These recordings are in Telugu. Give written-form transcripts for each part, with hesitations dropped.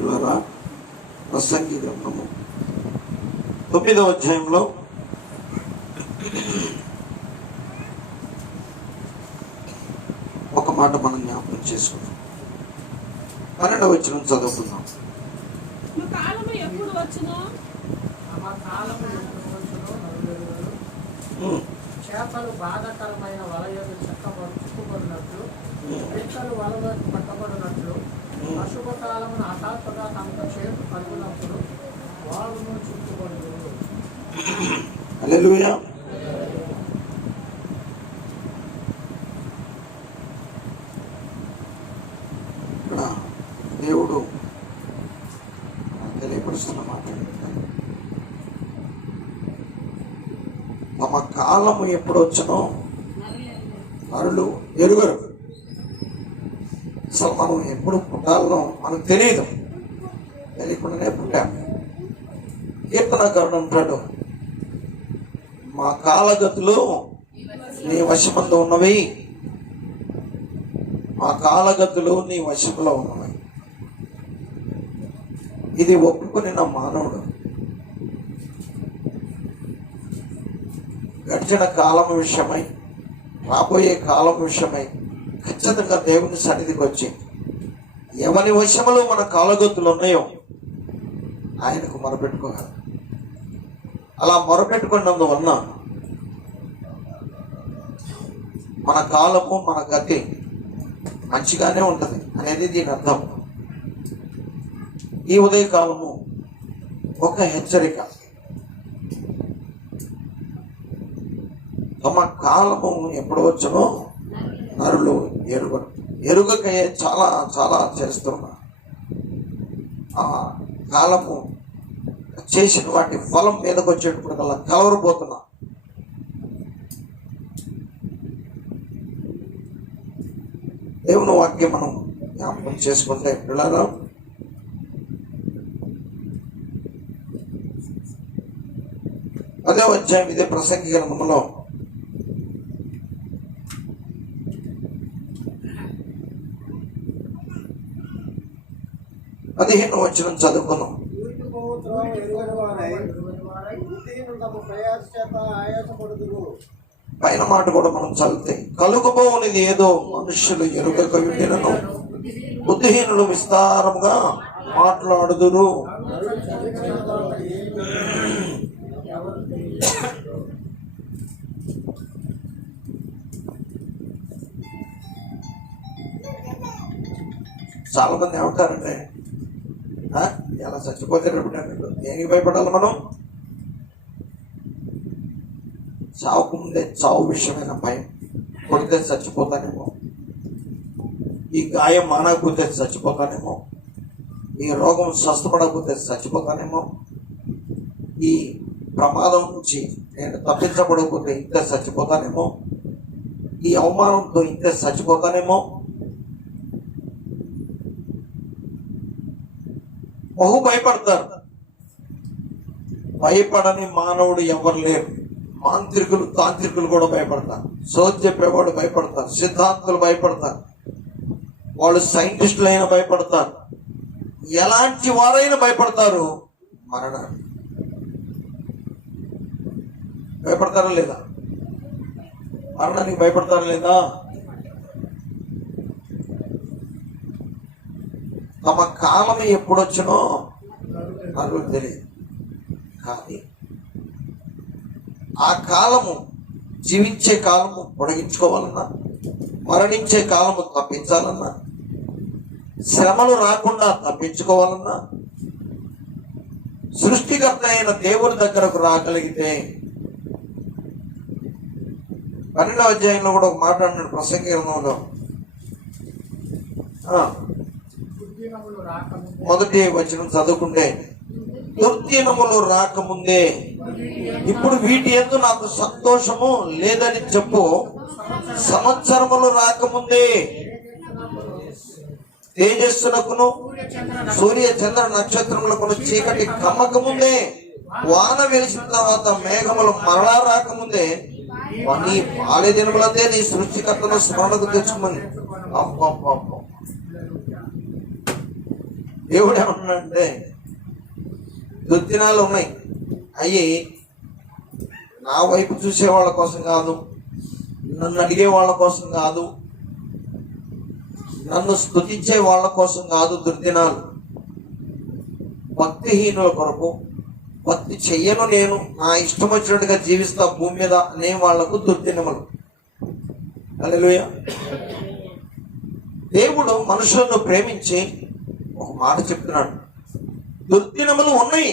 పిల్లరా, ప్రసంగి గ్రంథము 9వ అధ్యాయంలో ఒక మాట మనం జ్ఞాపకం చేసుకుందాం. 12వ వచనం చదువుకుందాం. చేపలు బాధకరమైన వలయలు చిక్కుబడినట్లు, రెక్కలు వలలోకి పట్టబడినట్లు, అశుభకాలమును హఠాత్తుగా తమకు చేటు కలిగినప్పుడు వాడును చిక్కుబడును. హల్లెలూయా. ఇక్కడ దేవుడు తెలియపరుస్తున్న మాట తమ కాలము ఎప్పుడు వచ్చనో నరులు ఎరుగరు. అసలు మనం ఎప్పుడు పుట్టాలనో మనకు తెలియదు, తెలియకుండానే పుట్టాము. కీర్తనకారుడు అంటాడు, మా కాలగతులు నీ వశమందు ఉన్నవి, మా కాలగతులు నీ వశంలో ఉన్నవి. ఇది ఒప్పుకుని నా మానవుడు గడిచిన కాలం విషయమై, రాబోయే కాలం విషయమై ఖచ్చితంగా దేవుని సన్నిధికి వచ్చి ఎవరి వశములో మన కాలగతులు ఉన్నాయో ఆయనకు మొరపెట్టుకోగలరు. అలా మొరపెట్టుకున్నందువలన మన కాలము, మన గతి మంచిగానే ఉంటుంది అనేది దీని అర్థం. ఈ ఉదయకాలము ఒక హెచ్చరిక. తమ కాలము ఎప్పుడు వచ్చనో నరులు ఎరుగరు. ఎరుగకయే చాలా చాలా చేస్తున్నారు. ఆ కాలము చేసిన వాటి ఫలం మీదకి వచ్చేటప్పుడు కల్లా కలవరిపోతున్నా. దేవుని వాక్యం మనం జ్ఞాపకం చేసుకుంటే పిల్లలు, అదే అధ్యాయం ఇదే ప్రసంగి గ్రంథంలో 15వ వచనం చదువుకున్నాం. పైన మాట కూడా మనం చదివితే, కలుగుబోనిది ఏదో మనుష్యులు ఎరుగక వినను, బుద్ధిహీనులు విస్తారముగా మాట్లాడుదురు. చాలా మంది ఏమంటారంటే, ఎలా చచ్చిపోతే దేనికి భయపడాలి మనం? చావుకు ముందే చావు విషయమైన భయం. కొడితే చచ్చిపోతానేమో, ఈ గాయం మానకపోతే చచ్చిపోతానేమో, ఈ రోగం స్వస్థపడకపోతే చచ్చిపోతానేమో, ఈ ప్రమాదం నుంచి నేను తప్పించబడకపోతే ఇంతే చచ్చిపోతానేమో, ఈ అవమానంతో ఇంతే చచ్చిపోతానేమో. బహు భయపడతారు. భయపడని మానవుడు ఎవరు లేరు. మాంత్రికులు, తాంత్రికులు కూడా భయపడతారు. సోది చెప్పేవాడు భయపడతారు. సిద్ధాంతులు భయపడతారు. వాళ్ళు సైంటిస్టులైనా భయపడతారు. ఎలాంటి వారైనా భయపడతారు. మరణాన్ని భయపడతారా లేదా? మరణానికి భయపడతారా లేదా? తమ కాలం ఎప్పుడొచ్చినో నరులకు తెలియదు. కానీ ఆ కాలము, జీవించే కాలము పొడిగించుకోవాలన్నా, మరణించే కాలము తప్పించాలన్నా, శ్రమలు రాకుండా తప్పించుకోవాలన్నా, సృష్టికర్త అయిన దేవుని దగ్గరకు రాగలిగితే, 12వ అధ్యాయంలో కూడా ఒక మాట్లాడినాడు ప్రసంగి గ్రంథంలో. మొదటి వచనం చదువుకుంటే, దుర్దినములు రాకముందే ఇప్పుడు వీటి యందు నాకు సంతోషము లేదని చెప్పు, సంవత్సరములు రాకముందే తేజస్సునకును సూర్య చంద్ర నక్షత్రములకును చీకటి కమ్మకముందే, వాన వెలిసిన తర్వాత మేఘములు మరలా రాకముందే, నీ బాల్య దినములందే నీ సృష్టికర్తను స్మరణకు తెచ్చుకోమని. దేవుడు ఏమన్నాడంటే దుర్దినాలు ఉన్నాయి, అయ్యి నా వైపు చూసే వాళ్ళ కోసం కాదు, నన్ను అడిగే వాళ్ళ కోసం కాదు, నన్ను స్తుతించే వాళ్ళ కోసం కాదు. దుర్దినాలు భక్తిహీనుల కొరకు, భక్తి చెయ్యను, నేను నా ఇష్టం వచ్చినట్టుగా జీవిస్తా భూమి మీద అనే వాళ్లకు దుర్దినములు. హల్లెలూయా. దేవుడు మనుషులను ప్రేమించి ఒక మాట చెప్తున్నాడు, దుర్దినములు ఉన్నాయి,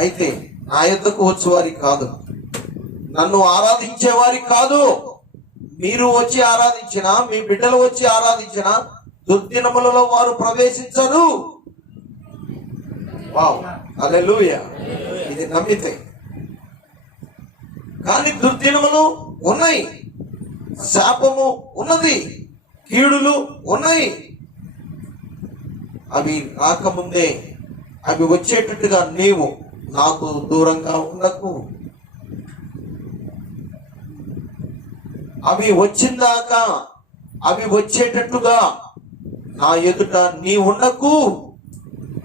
అయితే నా యొద్దకు వచ్చేవారి కాదు, నన్ను ఆరాధించేవారి కాదు. మీరు వచ్చి ఆరాధించినా, మీ బిడ్డలు వచ్చి ఆరాధించినా దుర్దినములలో వారు ప్రవేశించరు. వావ్, హల్లెలూయా. ఇది నమ్మితే. కానీ దుర్దినములు ఉన్నాయి, శాపము ఉన్నది, కీడులు ఉన్నాయి. అవి రాకముందే, అవి వచ్చేటట్టుగా నీవు నాకు దూరంగా ఉండకు. అవి వచ్చిందాకా, అవి వచ్చేటట్టుగా నా ఎదుట నీ ఉండకు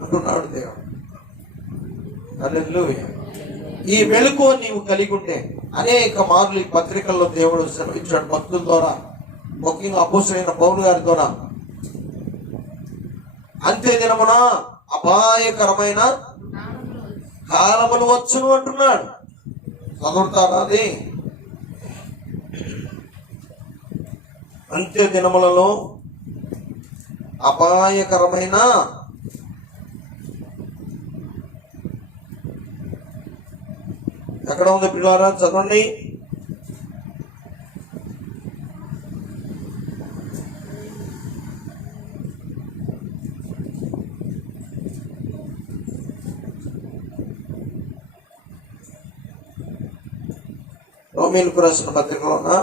అంటున్నాడు దేవుడు. హల్లెలూయా. ఈ వెలుగు నీవు కలిగి ఉంటే, అనేక మార్లు ఈ పత్రికల్లో దేవుడు సెలవిచ్చాడు భక్తుల ద్వారా, ముఖ్యంగా అపోస్తలుడైన పౌలు గారి ద్వారా. అంతే దినమున అపాయకరమైన కాలములు వచ్చును అంటున్నాడు. చదువుతారా అది? అంత్య దినములలో అపాయకరమైన ఎక్కడ ఉంది పిల్లవారా? చదవండి. రోమీయులకు రాసిన పత్రికలోనా?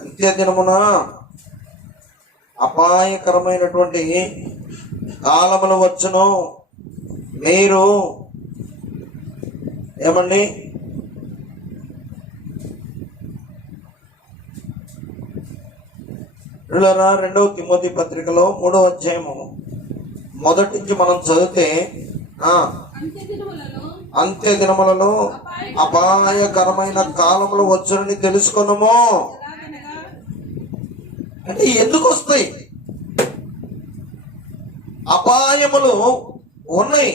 అంత్య దినమున అపాయకరమైనటువంటి కాలములు వచ్చును. మీరు ఏమండి రెండవ తిమోతి పత్రికలో 3వ అధ్యాయము మొదటి నుంచి మనం చదివితే, అంత్య దినములలో అపాయకరమైన కాలములు వచ్చునని తెలుసుకున్నాము. అంటే ఎందుకు వస్తాయి? అపాయములు ఉన్నాయి,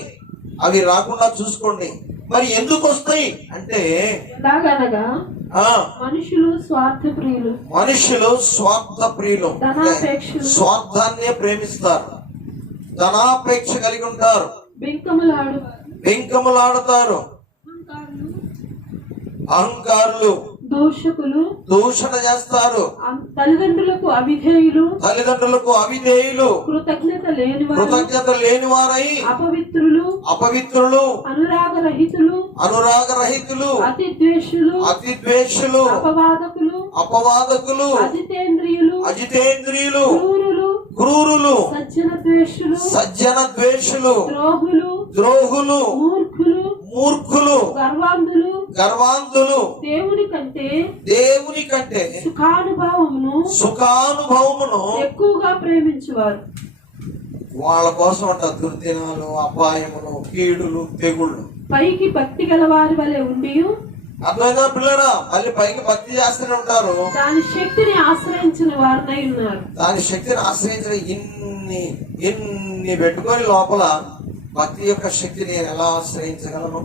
అవి రాకుండా చూసుకోండి. మరి ఎందుకు వస్తాయి అంటే, మనుషులు స్వార్థ ప్రియులు, స్వార్థాన్నే ప్రేమిస్తారు, ధనాపేక్ష కలిగి ఉంటారు, బెంకములాడుతారు, అహంకారులు, దూషణ చేస్తారు, తల్లిదండ్రులకు అవిధేయులు, కృతజ్ఞత లేని వారై అపవిత్రులు, అనురాగరహితులు, అతిద్వేషులు, అపవాదకులు, అజితేంద్రియులు, క్రూరులు, సజ్జన ద్వేషులు, ద్రోహులు, మూర్ఖులు, గర్వాంధులు, దేవుని కంటే సుఖానుభవమును ఎక్కువగా ప్రేమించేవారు. వాళ్ళ కోసం అంట దుర్దినాలు, అపాయములు, కీడులు, తెగుళ్ళు. పైకి భక్తి గల వారి వలె ఉండి, అర్థమైనా పిల్లరా? మళ్ళీ పైకి భక్తి చేస్తూనే ఉంటారు, దాని శక్తిని ఆశ్రయించిన వారినై ఉన్నారు. దాని శక్తిని ఆశ్రయించిన ఇన్ని పెట్టుకొని లోపల భక్తి యొక్క శక్తిని ఎలా ఆశ్రయించగలను?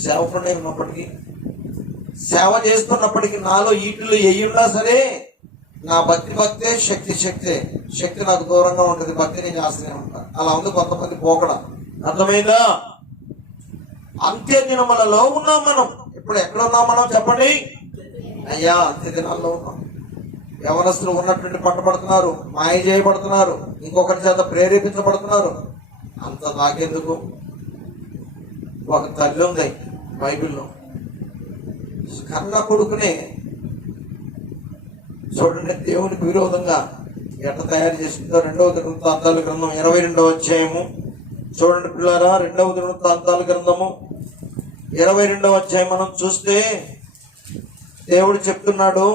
సేవకుడే ఉన్నప్పటికీ, సేవ చేస్తున్నప్పటికీ నాలో ఈటులు ఎయ్యున్నా సరే నా భక్తే శక్తి నాకు దూరంగా ఉంటుంది, భక్తి నేను ఆశ్రయం ఉంటాను. అలా ఉంది కొంతమంది పోకడ. అర్థమైందా? అంత్య దినములలో ఉన్నాం మనం. ఇప్పుడు ఎక్కడ ఉన్నాం మనం చెప్పండి అయ్యా? అంత్య దినాల్లో ఉన్నాం. యవనస్తులు ఉన్నటువంటి పట్టబడుతున్నారు, మాయ చేయబడుతున్నారు, ఇంకొకరి చేత ప్రేరేపించబడుతున్నారు. అంత నాకెందుకు? ఒక తల్లి ఉంది బైబిల్లో, కన్న కొడుకునే చూడండి దేవునికి విరోధంగా ఎట్లా తయారు చేసిందో. 2వ దినవృత్తాంతాల గ్రంథం 22వ అధ్యాయము చూడండి పిల్లారా. 2వ దినవృత్తాంతాల గ్రంథము 22వ అధ్యాయం మనం చూస్తే దేవుడు చెప్తున్నాడు,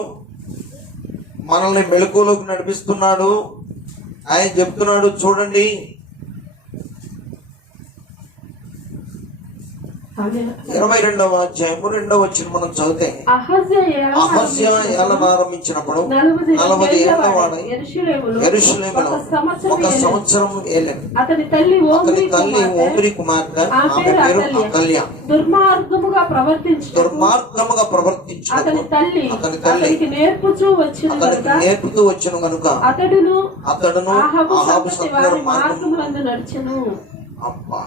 మనల్ని మెలకువలోకి నడిపిస్తున్నాడు. ఆయన చెప్తున్నాడు చూడండి, 22వ అధ్యాయము 2వ వచనం మనం చదివితే, అహజ్యా ఏలన ఆరంభించినప్పుడు 40 ఏళ్ల వాడై యెరూషలేములో 1 సంవత్సరం ఏలెను. అతని తల్లి ఓమ్రి కుమార్తె, ఆమె పేరు అతల్య. దుర్మార్గముగా ప్రవర్తించు అతని తల్లి అతనికి నేర్పుతూ వచ్చును గనుక అతడును అహాబు సంతతి మార్గములందు నడుచెను. అబ్బా,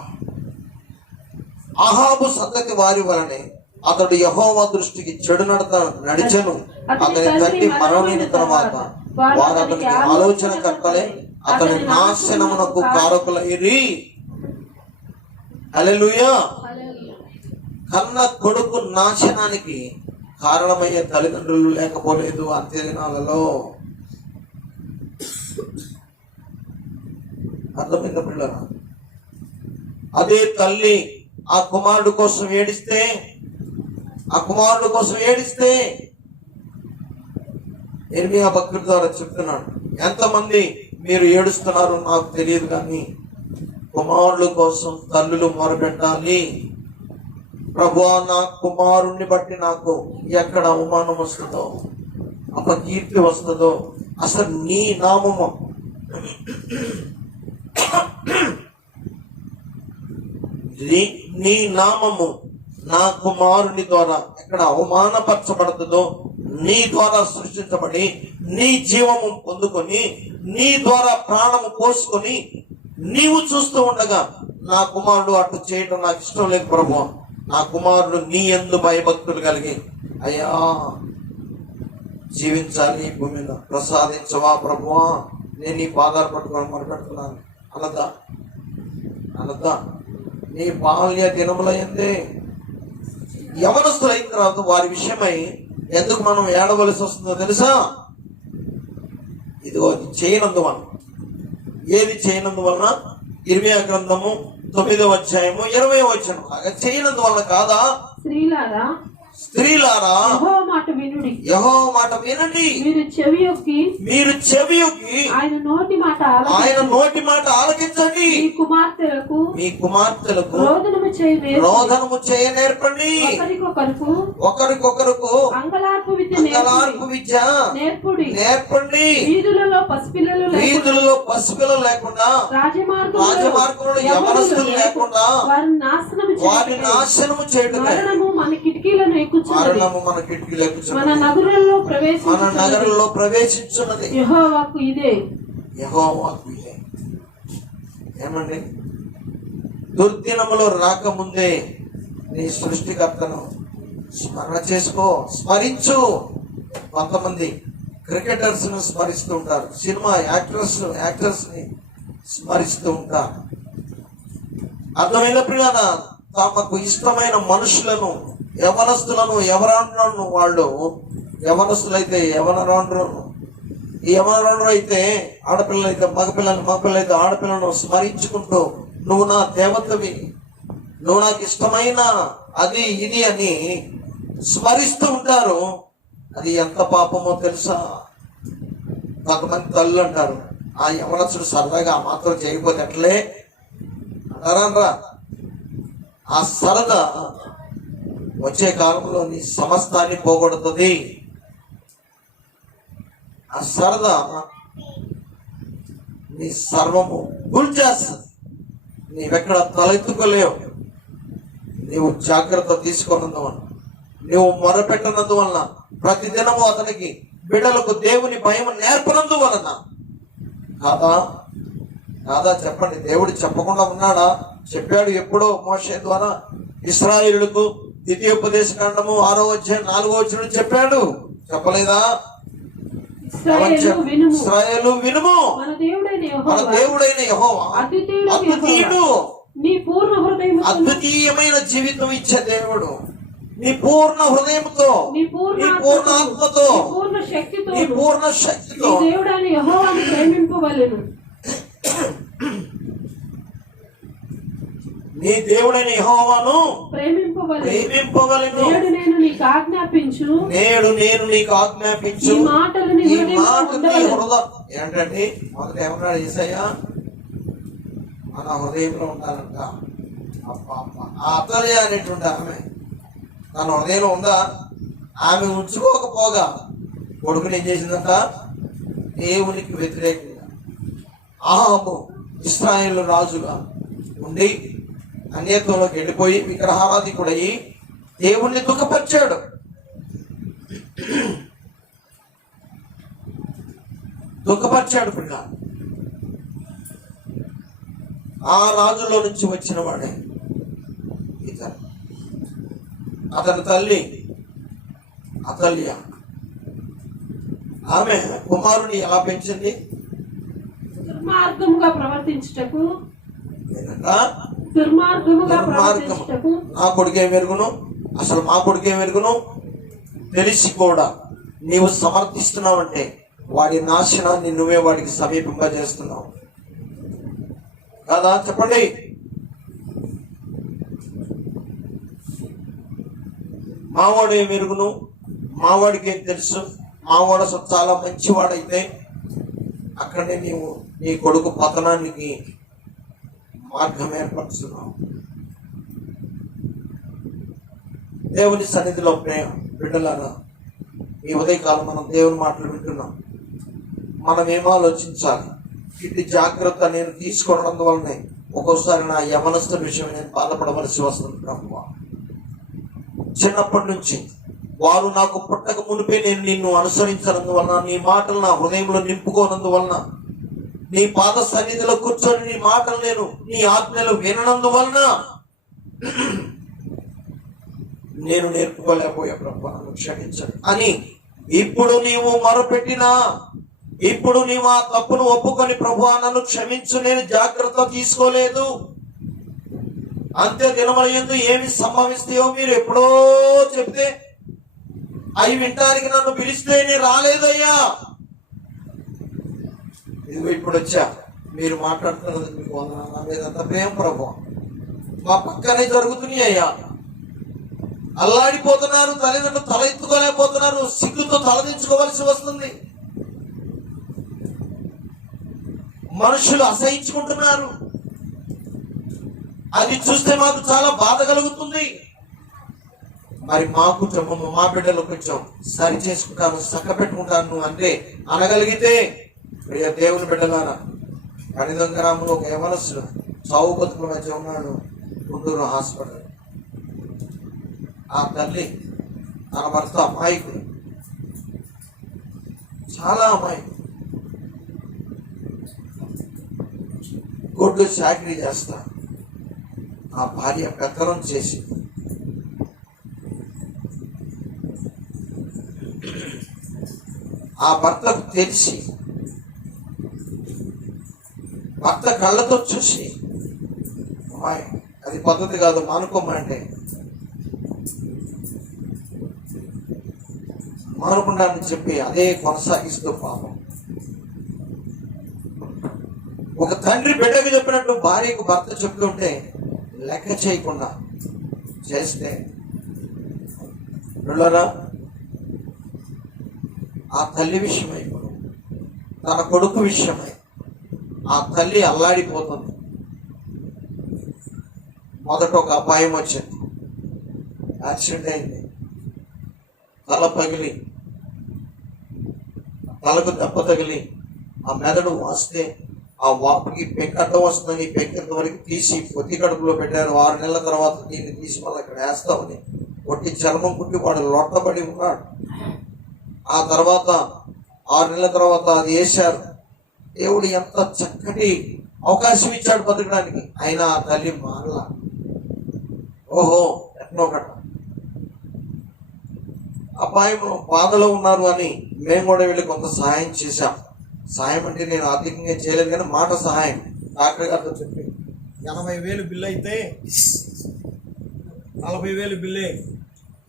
అహాబు సంతతి వారి వలనే అతడు యెహోవా దృష్టికి చెడు నడిచెను. అతని తండ్రి మరణమైన తర్వాత వారు అతనికి ఆలోచన కర్తలే, అతని నాశనమునకు కారకులైరి. హల్లెలూయా. కన్న కొడుకు నాశనానికి కారణమయ్యే తల్లిదండ్రులు లేకపోలేదు అంత్య దినాలలో. అర్థమైందా పిల్లరా? అదే తల్లి ఆ కుమారుడు కోసం ఏడిస్తే ఇర్మియా భక్తుడి ద్వారా చెప్తున్నాడు, ఎంతమంది మీరు ఏడుస్తున్నారో నాకు తెలియదు కానీ కుమారుల కోసం తల్లులు మొరపెట్టాలి. ప్రభువా, నా కుమారుణ్ణి బట్టి నాకు ఎక్కడ అవమానం వస్తుందో, అపకీర్తి వస్తుందో, అసలు నీ నామము నీ నామము నా కుమారుని ద్వారా ఎక్కడ అవమానపరచబడుతుందో, నీ ద్వారా సృష్టించబడి నీ జీవము పొందుకొని నీ ద్వారా ప్రాణము పోసుకొని నీవు చూస్తూ ఉండగా నా కుమారుడు అటు చేయడం నాకు ఇష్టం లేదు ప్రభువా. నా కుమారుడు నీ యందు భయభక్తులు కలిగి అయ్యా జీవించాలి, ఈ భూమి మీద ప్రసాదించవా ప్రభువా, నేను నీ పాదాలు పట్టుకొని మొదలుపెడుతున్నాను అనదా. నీ బాల్య దినములైందే యవనస్తులైన తర్వాత వారి విషయమై ఎందుకు మనం ఏడవలసి వస్తుందో తెలుసా? ఇదిగో చేయనందువలన. ఏది చేయనందువలన? ఇర్మియా గ్రంథము 9వ అధ్యాయము 20వ వచనం. చేయనందువలన కాదా? స్త్రీలారా యెహోవా మాట వినండి, మీరు చెవియొగ్గి ఆయన నోటి మాట ఆలకించండి. మీ కుమార్తెలకు రోదనము చేయ నేర్పండి, ఒకరికొకరుకు అంగలార్పు విద్య నేర్పండి. వీధులలో పసిపిల్లలు లేకుండా, రాజమార్గంలో యవనస్తులు లేకుండా వారిని నాశనము చేయడం. మరణము మన కిటికీలు ఎక్కుచున్నది, మన నగరంలో ప్రవేశించున్నది. యెహోవాకు ఇదే. ఏమండి? దుర్దినములో రాకముందే నీ సృష్టికర్తను స్మరణ చేసుకో, స్మరించు. కొంతమంది క్రికెటర్స్ ను స్మరిస్తూ ఉంటారు, సినిమా యాక్టర్స్ ని స్మరిస్తూ ఉంటారు. అర్థమైన ప్రియాన తమకు ఇష్టమైన మనుషులను, యవనస్తులను, ఎవరను వాళ్ళు యవనస్తులైతే యవనరాండ్రు, ఈ యవనరాండ్రు అయితే ఆడపిల్లలైతే మగపిల్లలైతే ఆడపిల్లను స్మరించుకుంటూ నువ్వు నా దేవతవి, నువ్వు నాకు ఇష్టమైన అది ఇది అని స్మరిస్తూ ఉంటారు. అది ఎంత పాపమో తెలుసా? కొంతమంది తల్లు అంటారు, ఆ యవనస్తుడు సరదాగా ఆ మాత్రం చేయకపోతే ఎట్లే అంటారా? ఆ సరదా వచ్చే కాలంలో నీ సమస్తాన్ని పోగొడుతుంది. ఆ సరదా నీ సర్వము గుల్చేస్తుంది. నీవెక్కడ తలెత్తుకోలేవు. నీవు జాగ్రత్త తీసుకున్నందువలన, నువ్వు మొరపెట్టనందువలన, ప్రతిదినము అతనికి బిడ్డలకు దేవుని భయం నేర్పనందువలన. కాదా చెప్పండి? దేవుడు చెప్పకుండా ఉన్నాడా? చెప్పాడు ఎప్పుడో మోషే ద్వారా ఇశ్రాయేలులకు. ద్వితీయోపదేశ కాండము 6వ అధ్యాయం 4వ వచనం చెప్పాడు, చెప్పలేదా? ఇశ్రాయేలు వినుము, మన దేవుడైన యెహోవా అద్వితీయుడు, అద్వితీయమైన జీవితం ఇచ్చే దేవుడు. నీ పూర్ణ హృదయంతో, నీ నీ పూర్ణ పూర్ణ ఆత్మతో, నీ పూర్ణ శక్తితో నీ పూర్ణ శక్తితో నీ దేవుడైన యెహోవాను ప్రేమింపవలెను. నీ దేవుడైన యెహోవాను ప్రేమింపవలెను. నేడు నేను నీకు ఆజ్ఞాపించు ఈ మాటలు నీ హృదయంలో ఏంటంటే మొదట ఏమన్నాడు యేసయ్య? మన హృదయంలో ఉండాలంట. ఆ అతల్య అనేటువంటి ఆమె తన హృదయంలో ఉందా? ఆమె ఉంచుకోకపోగా కొడుకుని ఏం చేసిందంట? దేవునికి వ్యతిరేకంగా ఆహాబు ఇశ్రాయేలు రాజుగా ఉండి అన్యత్వంలోకి వెళ్ళిపోయి విగ్రహారాధికుడయి దేవుణ్ణి దుఃఖపరిచాడు. పిల్ల ఆ రాజులో నుంచి వచ్చిన వాడే ఇతను. అతని తల్లి అతల్య. ఆమె కుమారుని ఎలా పెంచింది? దుర్మార్గముగా ప్రవర్తించుటకు. నా కొడుకే మెరుగును, అసలు మా కొడుకే మెరుగును తెలిసి కూడా నీవు సమర్థిస్తున్నావంటే వాడి నాశనాన్ని నువ్వే వాడికి సమీపింపజేస్తున్నావు కదా? చెప్పండి. మావాడే మెరుగును, మావాడికి ఏం తెలుసు? మావాడు అసలు చాలా మంచివాడైతే అక్కడనే నీవు నీ కొడుకు పతనానికి మార్గం ఏర్పరుస్తున్నావు. దేవుని సన్నిధిలో బిడ్డలారా, ఈ ఉదయకాలం మనం దేవుని మాటలు వింటున్నాం. మనం ఏం ఆలోచించాలి? ఇటు జాగ్రత్త నేను తీసుకోవడం వల్లనే ఒక్కోసారి నా యవనస్తుల విషయం నేను బాధపడవలసి వస్తుంది ప్రభువా. చిన్నప్పటి నుంచి వారు నాకు పుట్టక మునిపే నేను నిన్ను అనుసరించినందువలన, నీ మాటలు నా హృదయంలో నింపుకోనందువలన, నీ పాద సన్నిధిలో కూర్చొని నీ మాటలు నేను నీ ఆజ్ఞలు వినందువలన నేను నేర్పుకోలేకపోయా ప్రభువా, నన్ను క్షమించండి అని ఇప్పుడు నీవు మొరపెట్టినా, ఇప్పుడు నీవు ఆ తప్పును ఒప్పుకొని ప్రభువా నన్ను క్షమించు, నేను జాగ్రత్త తీసుకోలేదు, అంతే దినముల యందు ఏమి సంభవిస్తాయో మీరు ఎప్పుడో చెప్తే అవి వింటానికి నన్ను పిలిస్తే నేను రాలేదయ్యా, ఇదిగో ఇప్పుడు వచ్చా, మీరు మాట్లాడుతున్నది మీకు వందనాలు, నా మీద అంత ప్రేమ ప్రభువా, మా పక్కనే జరుగుతున్నాయి అయ్యా. అల్లాడిపోతున్నారు, తల్లిదండ్రులు తల ఎత్తుకోలేకపోతున్నారు, సిగ్గుతో తలదించుకోవలసి వస్తుంది, మనుషులు అసహించుకుంటున్నారు. అది చూస్తే మాకు చాలా బాధ కలుగుతుంది. మరి మా కుటుంబం, మా బిడ్డలు కొంచెం సరి చేసుకుంటాను, చక్క పెట్టుకుంటాను అంటే అనగలిగితే, ప్రియ దేవుని బిడ్డలారా, కనిదం గ్రామంలో ఒక యవనస్తుడు చావు బతుకుల మధ్య ఉన్నాడు, గుంటూరు హాస్పిటల్. ఆ తల్లి తన భర్త అమాయకుడు, చాలా అమాయకుడు, గొడ్లు చాకరీ చేస్తా. ఆ భార్య పెత్తనం చేసి ఆ భర్తకు తెలిసి, భర్త కళ్ళతో చూసి, అమ్మాయి అది పద్ధతి కాదు మానుకోమంటే మానుకుండా అని చెప్పి అదే కొనసాగిస్తూ పాపం. ఒక తండ్రి బిడ్డకు చెప్పినట్టు భార్యకు భర్త చెప్తుంటే లెక్క చేయకుండా చేస్తే, ఆ తల్లి విషయమై తన కొడుకు విషయమై ఆ తల్లి అల్లాడిపోతుంది. మొదట ఒక అపాయం వచ్చింది, యాక్సిడెంట్ అయింది, తల పగిలి, తలకు దెబ్బ తగిలి ఆ మెదడు వాస్తే ఆ వాపుకి పెంకడ్డం వస్తుందని పెంకంత వరకు తీసి పొత్తి కడుపులో పెట్టారు. 6 నెలల తర్వాత దీన్ని తీసి మళ్ళీ అక్కడ వేస్తామని ఒట్టి చర్మం కుట్టి వాడు లొట్టబడి ఉన్నాడు. ఆ తర్వాత 6 నెలల తర్వాత అది వేశారు. దేవుడు ఎంత చక్కటి అవకాశం ఇచ్చాడు బతకడానికి, అయినా ఆ తల్లి మారలా. ఓహో ఎట్నో కట్ట అపాయం బాధలో ఉన్నారు అని మేము కూడా వెళ్ళి కొంత సహాయం చేశాం. సహాయం అంటే నేను ఆర్థికంగా చేయలేదు కానీ మాట సహాయం. డాక్టర్ గారితో చెప్పి 80,000 బిల్లు అయితే 40,000 బిల్లే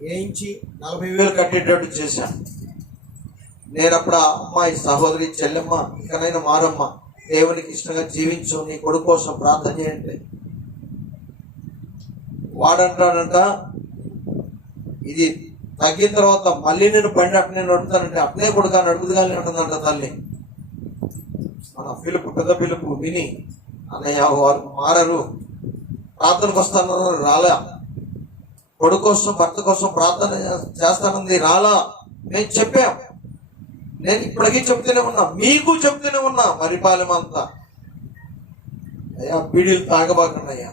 వేయించి 40,000 కట్టేటట్టు చేశాను. నేను అప్పుడు ఆ అమ్మాయి సహోదరి చెల్లెమ్మ, ఇకనైనా మారమ్మ, దేవునికి ఇష్టంగా జీవించు, నీ కొడుకు కోసం ప్రార్థన చేయండి. వాడంటాడంట, ఇది తగ్గిన తర్వాత మళ్ళీ నేను బండి అట్నే నడుపుతానంటే, అట్నే కొడుకు నడుపుదు కానీ అంటుందంట తల్లి. మన పిలుపు, పెద్ద పిలుపు విని, అన్నయ్య వారు మారరు, ప్రార్థనకు వస్తానన్నారు, రాలా. కొడుకు కోసం, భర్త కోసం ప్రార్థన చేస్తానంది, రాలా. మేము చెప్పాం, నేను ఇప్పటికీ చెప్తూనే ఉన్నా, మీకు చెప్తూనే ఉన్నా, మరిపాలెం అంతా, అయ్యా బీడీలు తాగబాకండి అయ్యా,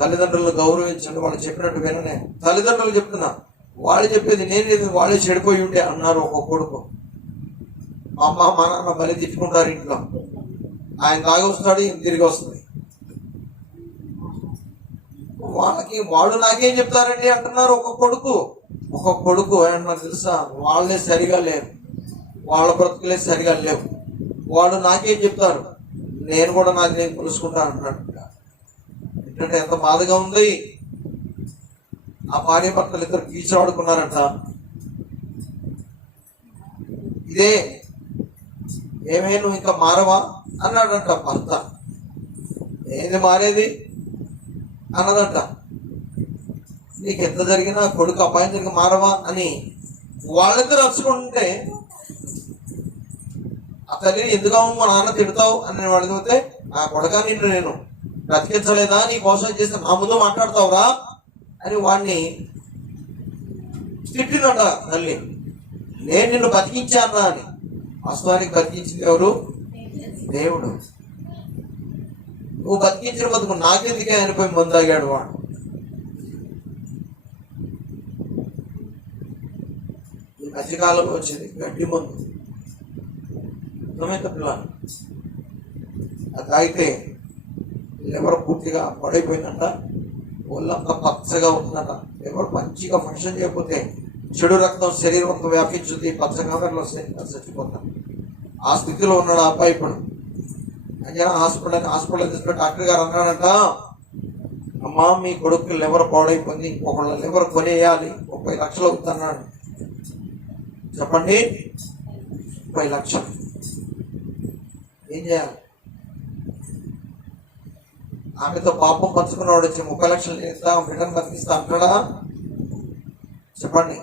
తల్లిదండ్రులను గౌరవించండి, వాళ్ళు చెప్పినట్టు విననే. తల్లిదండ్రులు చెప్తున్నా, వాళ్ళు చెప్పేది నేను, వాళ్ళే చెడిపోయి ఉంటే అన్నారు ఒక కొడుకు. మా అమ్మ మా నాన్న మళ్ళీ తిట్టుకుంటారు ఇంట్లో, ఆయన తాగి వస్తాడు, ఈయన తిరిగి వస్తుంది. వాళ్ళు నాకేం చెప్తారండి అంటున్నారు ఒక కొడుకు ఏమన్నా తెలుసా, వాళ్ళే సరిగా లేరు, వాళ్ళ బ్రతుకులే సరిగా లేవు, వాళ్ళు నాకేం చెప్తారు, నేను కూడా నాకు నేను కొలుసుకుంటాను అంటున్నాడు. ఏంటంటే ఎంత బాధగా ఉంది. ఆ భార్య భర్తలు ఇద్దరు కీచవాడుకున్నారంట. ఇదే ఏమే నువ్వు ఇంకా మారవా అన్నాడంట భర్త. ఏది మారేది అన్నదంట. నీకు ఎంత జరిగినా కొడుకు అబ్బాయి జరిగి మారవా అని వాళ్ళిద్దరు నచ్చుకుంటే, ఆ తల్లిని ఎందుకు మా నాన్న తిడతావు అని నేను అడిగితే, నా కొడుక నిన్ను నేను బ్రతికించలేదా, నీ కోసం చేస్తే నా ముందు మాట్లాడతావురా అని వాడిని తిట్టిందట తల్లి. నేను నిన్ను బతికించానా అని. వాస్తవానికి బతికించింది ఎవరు? దేవుడు. నువ్వు బతికించిన బతుకు నాకెందుకే అనిపోయి ముందాగాడు వాడు. ఈ మధ్యకాలంలో వచ్చింది గడ్డి మందు, అర్థమైతే పిల్లలు, అది తాగితే లివర్ పూర్తిగా పడైపోయిందంట, ఒళ్ళంతా పచ్చగా ఉంటుందంట. లివర్ మంచిగా ఫంక్షన్ చేయకపోతే చెడు రక్తం శరీరం అంతా వ్యాపించుద్ది, పచ్చగా చచ్చిపోతాం. ఆ స్థితిలో ఉన్నాడు ఆ అబ్బాయి. ఇప్పుడు అంజనా హాస్పిటల్ తీసుకుని డాక్టర్ గారు అన్నాడంట, అమ్మా మీ కొడుకు లివర్ పాడైపోయింది, ఇంకొకళ్ళ లివర్ కొనేయాలి, 30 లక్షలు అవుతున్నాడు. చెప్పండి, 30 లక్షలు ఏం చేయాలి? ఆమెతో పాపం పంచుకున్నవాడు వచ్చి 30 లక్షలు చేస్తా, బిడ్డను బతికిస్తా అంటాడా? చెప్పండి.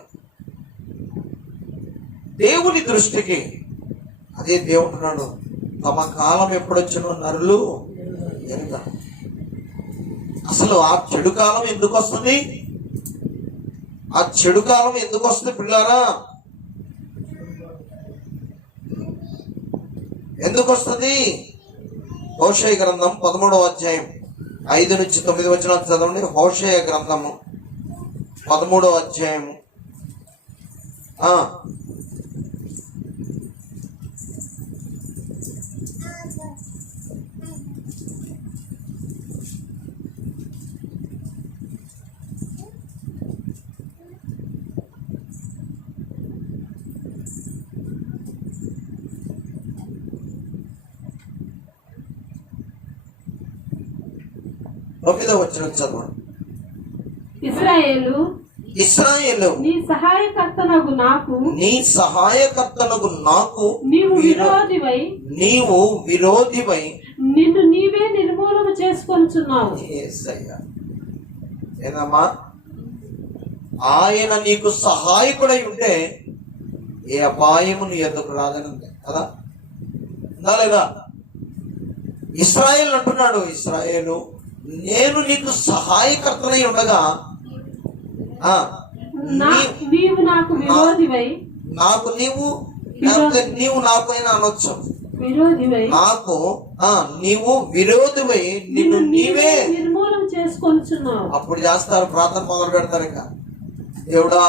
దేవుని దృష్టికి అదే దేవుడున్నాడు, తమ కాలం ఎప్పుడొచ్చినో నరులు ఎరుగ. అసలు ఆ చెడు కాలం ఎందుకు వస్తుంది? ఆ చెడు కాలం ఎందుకు వస్తుంది పిల్లారా? ఎందుకు వస్తుంది? హోషేయ గ్రంథం 13వ అధ్యాయం 5 నుంచి 9 వచనాలు చదవండి. హోషేయ గ్రంథము 13వ అధ్యాయము. ఒకదో వచ్చిన చదవండి. ఇశ్రాయేలు నీ సహాయకర్తనగు నాకు నీవు విరోధివై నిన్ను నీవే నిర్మూలన చేసుకొనుచున్నావు. ఏదమ్మా, ఆయన నీకు సహాయకుడై ఉంటే ఏ అపాయము నీ ఎదుకు రాదని ఉంది కదా, ఉందా లేదా? ఇశ్రాయేలు అంటున్నాడు, ఇశ్రాయేలు నేను నీకు సహాయకర్తనై ఉండగా నీవు నాకు విరోధివై, నాకు నీవు నాకైనా అనొచ్చు, నాకు నీవు విరోధివై నిన్ను నీవే నిర్మూలన చేసుకొనుచున్నావు. అప్పుడు చేస్తారు, ప్రార్థన మొదలు పెడతారు. ఇక దేవుడా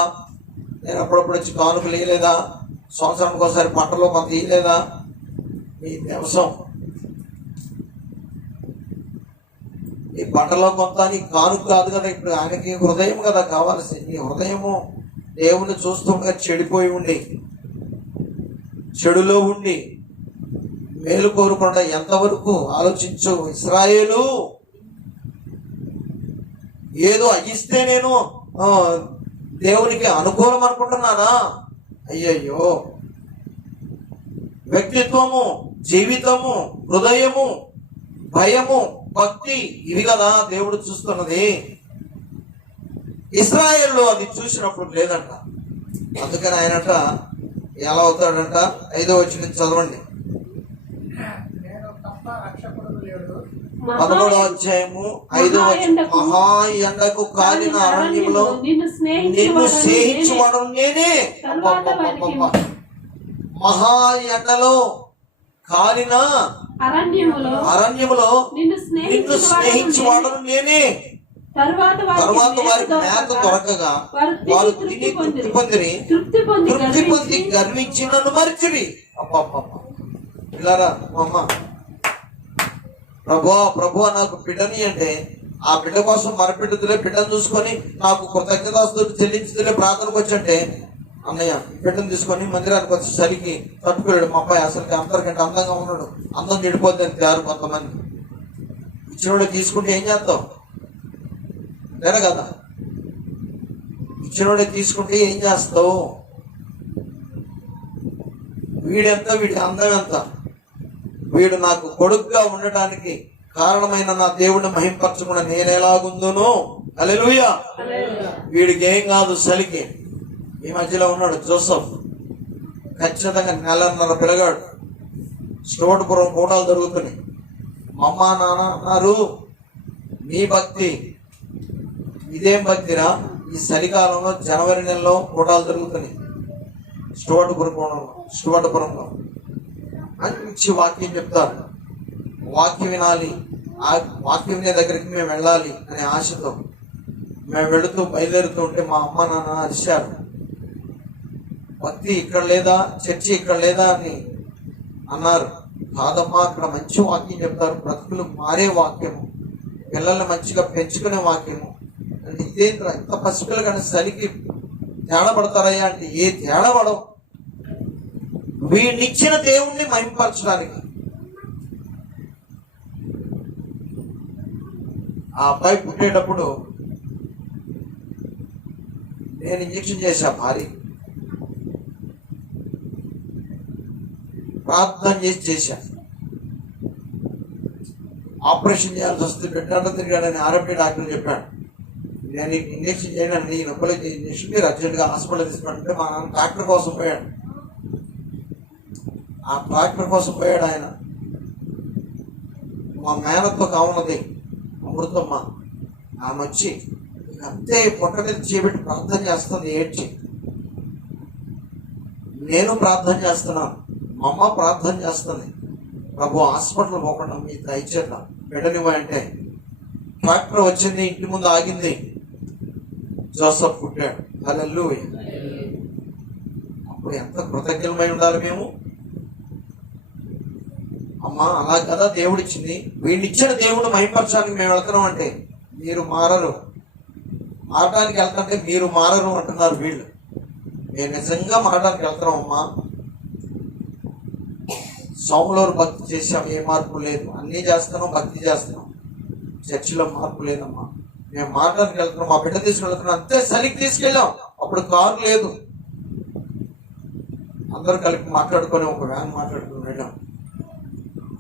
నేను అప్పుడప్పుడు వచ్చి కానుకలు ఇయ్యలేదా, సంవత్సరానికి ఒకసారి పంటలో కొంత ఇయ్యలేదా, ఈ వ్యవసాయం ఈ పంటలో కొంత నీ కానుక కాదు కదా. ఇప్పుడు ఆయనకి హృదయం కదా కావాల్సి. నీ హృదయము దేవుని చూస్తుండగా చెడిపోయి ఉండి, చెడులో ఉండి మేలు కోరుకుండా ఎంతవరకు ఆలోచించు. ఇశ్రాయేలు ఏదో అగిస్తే నేను ఆ, దేవునికి అనుకూలం అనుకుంటున్నానా? అయ్యయ్యో, వ్యక్తిత్వము, జీవితము, హృదయము, భయము, భక్తి, ఇవి కదా దేవుడు చూస్తున్నది. ఇశ్రాయేల్లో అది చూసినప్పుడు లేదంట. అందుకని ఆయనట ఎలా అవుతాడంట? 5వ వచనం చదవండి. నేను తప్ప రక్షకుడు లేడు. 11వ అధ్యాయము 5వ వచనం. మహా ఎండకు కాలిన అరణ్యంలో నిన్ను నిన్ను స్నేహించువాడు నేనే. అబ్బబ్బబ్బబ్బబ్బ. మహా ఎండలో కాలిన అరణ్యములో నిన్ను స్నేహించువాడు నేనే. తరువాత వారికి మేత దొరకగా వారు తిని తృప్తి పొంది గర్వించి నన్ను మరిచిరి. అబ్బబ్బబ్బ. పిల్లరా, అమ్మ, ప్రభు నాకు బిడ్డని అంటే ఆ బిడ్డ కోసం మరపెట్టుతులే, బిడ్డను చూసుకొని నాకు కృతజ్ఞతాస్తుతులు చెల్లించుతులే ప్రార్థనకు వచ్చంటే, అన్నయ్య బిడ్డను తీసుకొని మందిరానికి వచ్చి సరికి తట్టుకోలేడు. మా అబ్బాయి అసలు అందరికంటే అందంగా ఉన్నాడు, అందం చెడిపోద్ది అని తయారు కొంతమంది. ఇచ్చినోడు తీసుకుంటే ఏం చేస్తావు? వేరే కదా, ఇచ్చినోడే తీసుకుంటే ఏం చేస్తావు? వీడెంత, వీడి అందం ఎంత? వీడు నాకు కొడుకుగా ఉండటానికి కారణమైన నా దేవుడిని మహింపరచకుండా నేను ఎలాగుందును. హల్లెలూయా. వీడికి ఏం కాదు, సలికి. ఈ మధ్యలో ఉన్నాడు జోసఫ్, ఖచ్చితంగా 1.5 పిల్లగాడు. స్టోటుపురం కూటాలు దొరుకుతున్నాయి. మా అమ్మ నాన్న అన్నారు, నీ భక్తి ఇదేం భక్తిరా? ఈ చలికాలంలో జనవరి నెలలో కూటాలు జరుగుతున్నాయి స్టోటుపురంలో. మంచి వాక్యం చెప్తారు, వాక్యం వినాలి, ఆ వాక్యం దగ్గరికి మేము వెళ్ళాలి అనే ఆశతో మేము వెళుతూ బయలుదేరుతూ ఉంటే మా అమ్మ నాన్న అరిశారు, భక్తి ఇక్కడ లేదా, చర్చి ఇక్కడ లేదా అని అన్నారు. కాదమ్మా, అక్కడ మంచి వాక్యం చెప్తారు, బ్రతుకులు మారే వాక్యము, పిల్లల్ని మంచిగా పెంచుకునే వాక్యము అంటే. ఇదేంట్రా ఇంత పసిపిల్ల కానీ చలికి తేడా పడతారయ్యా అంటే, ఏ తేడా పడవు. వీడినిచ్చిన దేవుణ్ణి మహింపరచడానికి. ఆ అబ్బాయి పుట్టేటప్పుడు నేను ఇంజక్షన్ చేశా, భారీ ప్రార్థన చేశా. ఆపరేషన్ చేయాల్సి వస్తే పెట్టాడో తిరిగాడని ఆరోగ్య డాక్టర్ చెప్పాడు. నేను ఇంజక్షన్ చేయడానికి ఈ నొప్పులు ఇంజక్షన్ మీరు అర్జెంట్గా హాస్పిటల్ తీసుకుంటే మా నాన్న ట్రాక్టర్ కోసం పోయాడు. ఆ ట్రాక్టర్ కోసం పోయాడు ఆయన. మా మేనత్తో కావున్నది అమృతమ్మ, ఆమె వచ్చి అంతే పొట్ట మీద చేపెట్టి ప్రార్థన చేస్తుంది, ఏడ్చి. నేను ప్రార్థన చేస్తున్నాను, మా అమ్మ ప్రార్థన చేస్తుంది. ప్రభు హాస్పిటల్ పోకుండా మీ దయచేద్దాం బిడ్డనివ్వంటే ట్రాక్టర్ వచ్చింది, ఇంటి ముందు ఆగింది, జోసఫ్ పుట్టాడు. హల్లెలూయా. అప్పుడు ఎంత కృతజ్ఞమై ఉండాలి మేము. అమ్మా, అలా కదా దేవుడిచ్చింది. వీడినిచ్చిన దేవుడు మహింపరచడానికి మేము వెళ్తున్నాం అంటే మీరు మారరు, మారడానికి వెళ్తుంటే మీరు మారరు అంటున్నారు వీళ్ళు. మేము నిజంగా మారడానికి వెళ్తున్నాం అమ్మా. సోమలోరు భక్తి చేసాం, ఏ మార్పు లేదు. అన్నీ చేస్తున్నాం, భక్తి చేస్తున్నాం, చర్చిలో మార్పు లేదమ్మా. మేము మారడానికి వెళ్తున్నాం, మా బిడ్డ తీసుకెళ్తున్నాం, అంతే. చలికి తీసుకెళ్ళాం, అప్పుడు కారు లేదు. అందరూ కలిపి మాట్లాడుకొని ఒక వ్యాన్ మాట్లాడుకుని వెళ్ళాం.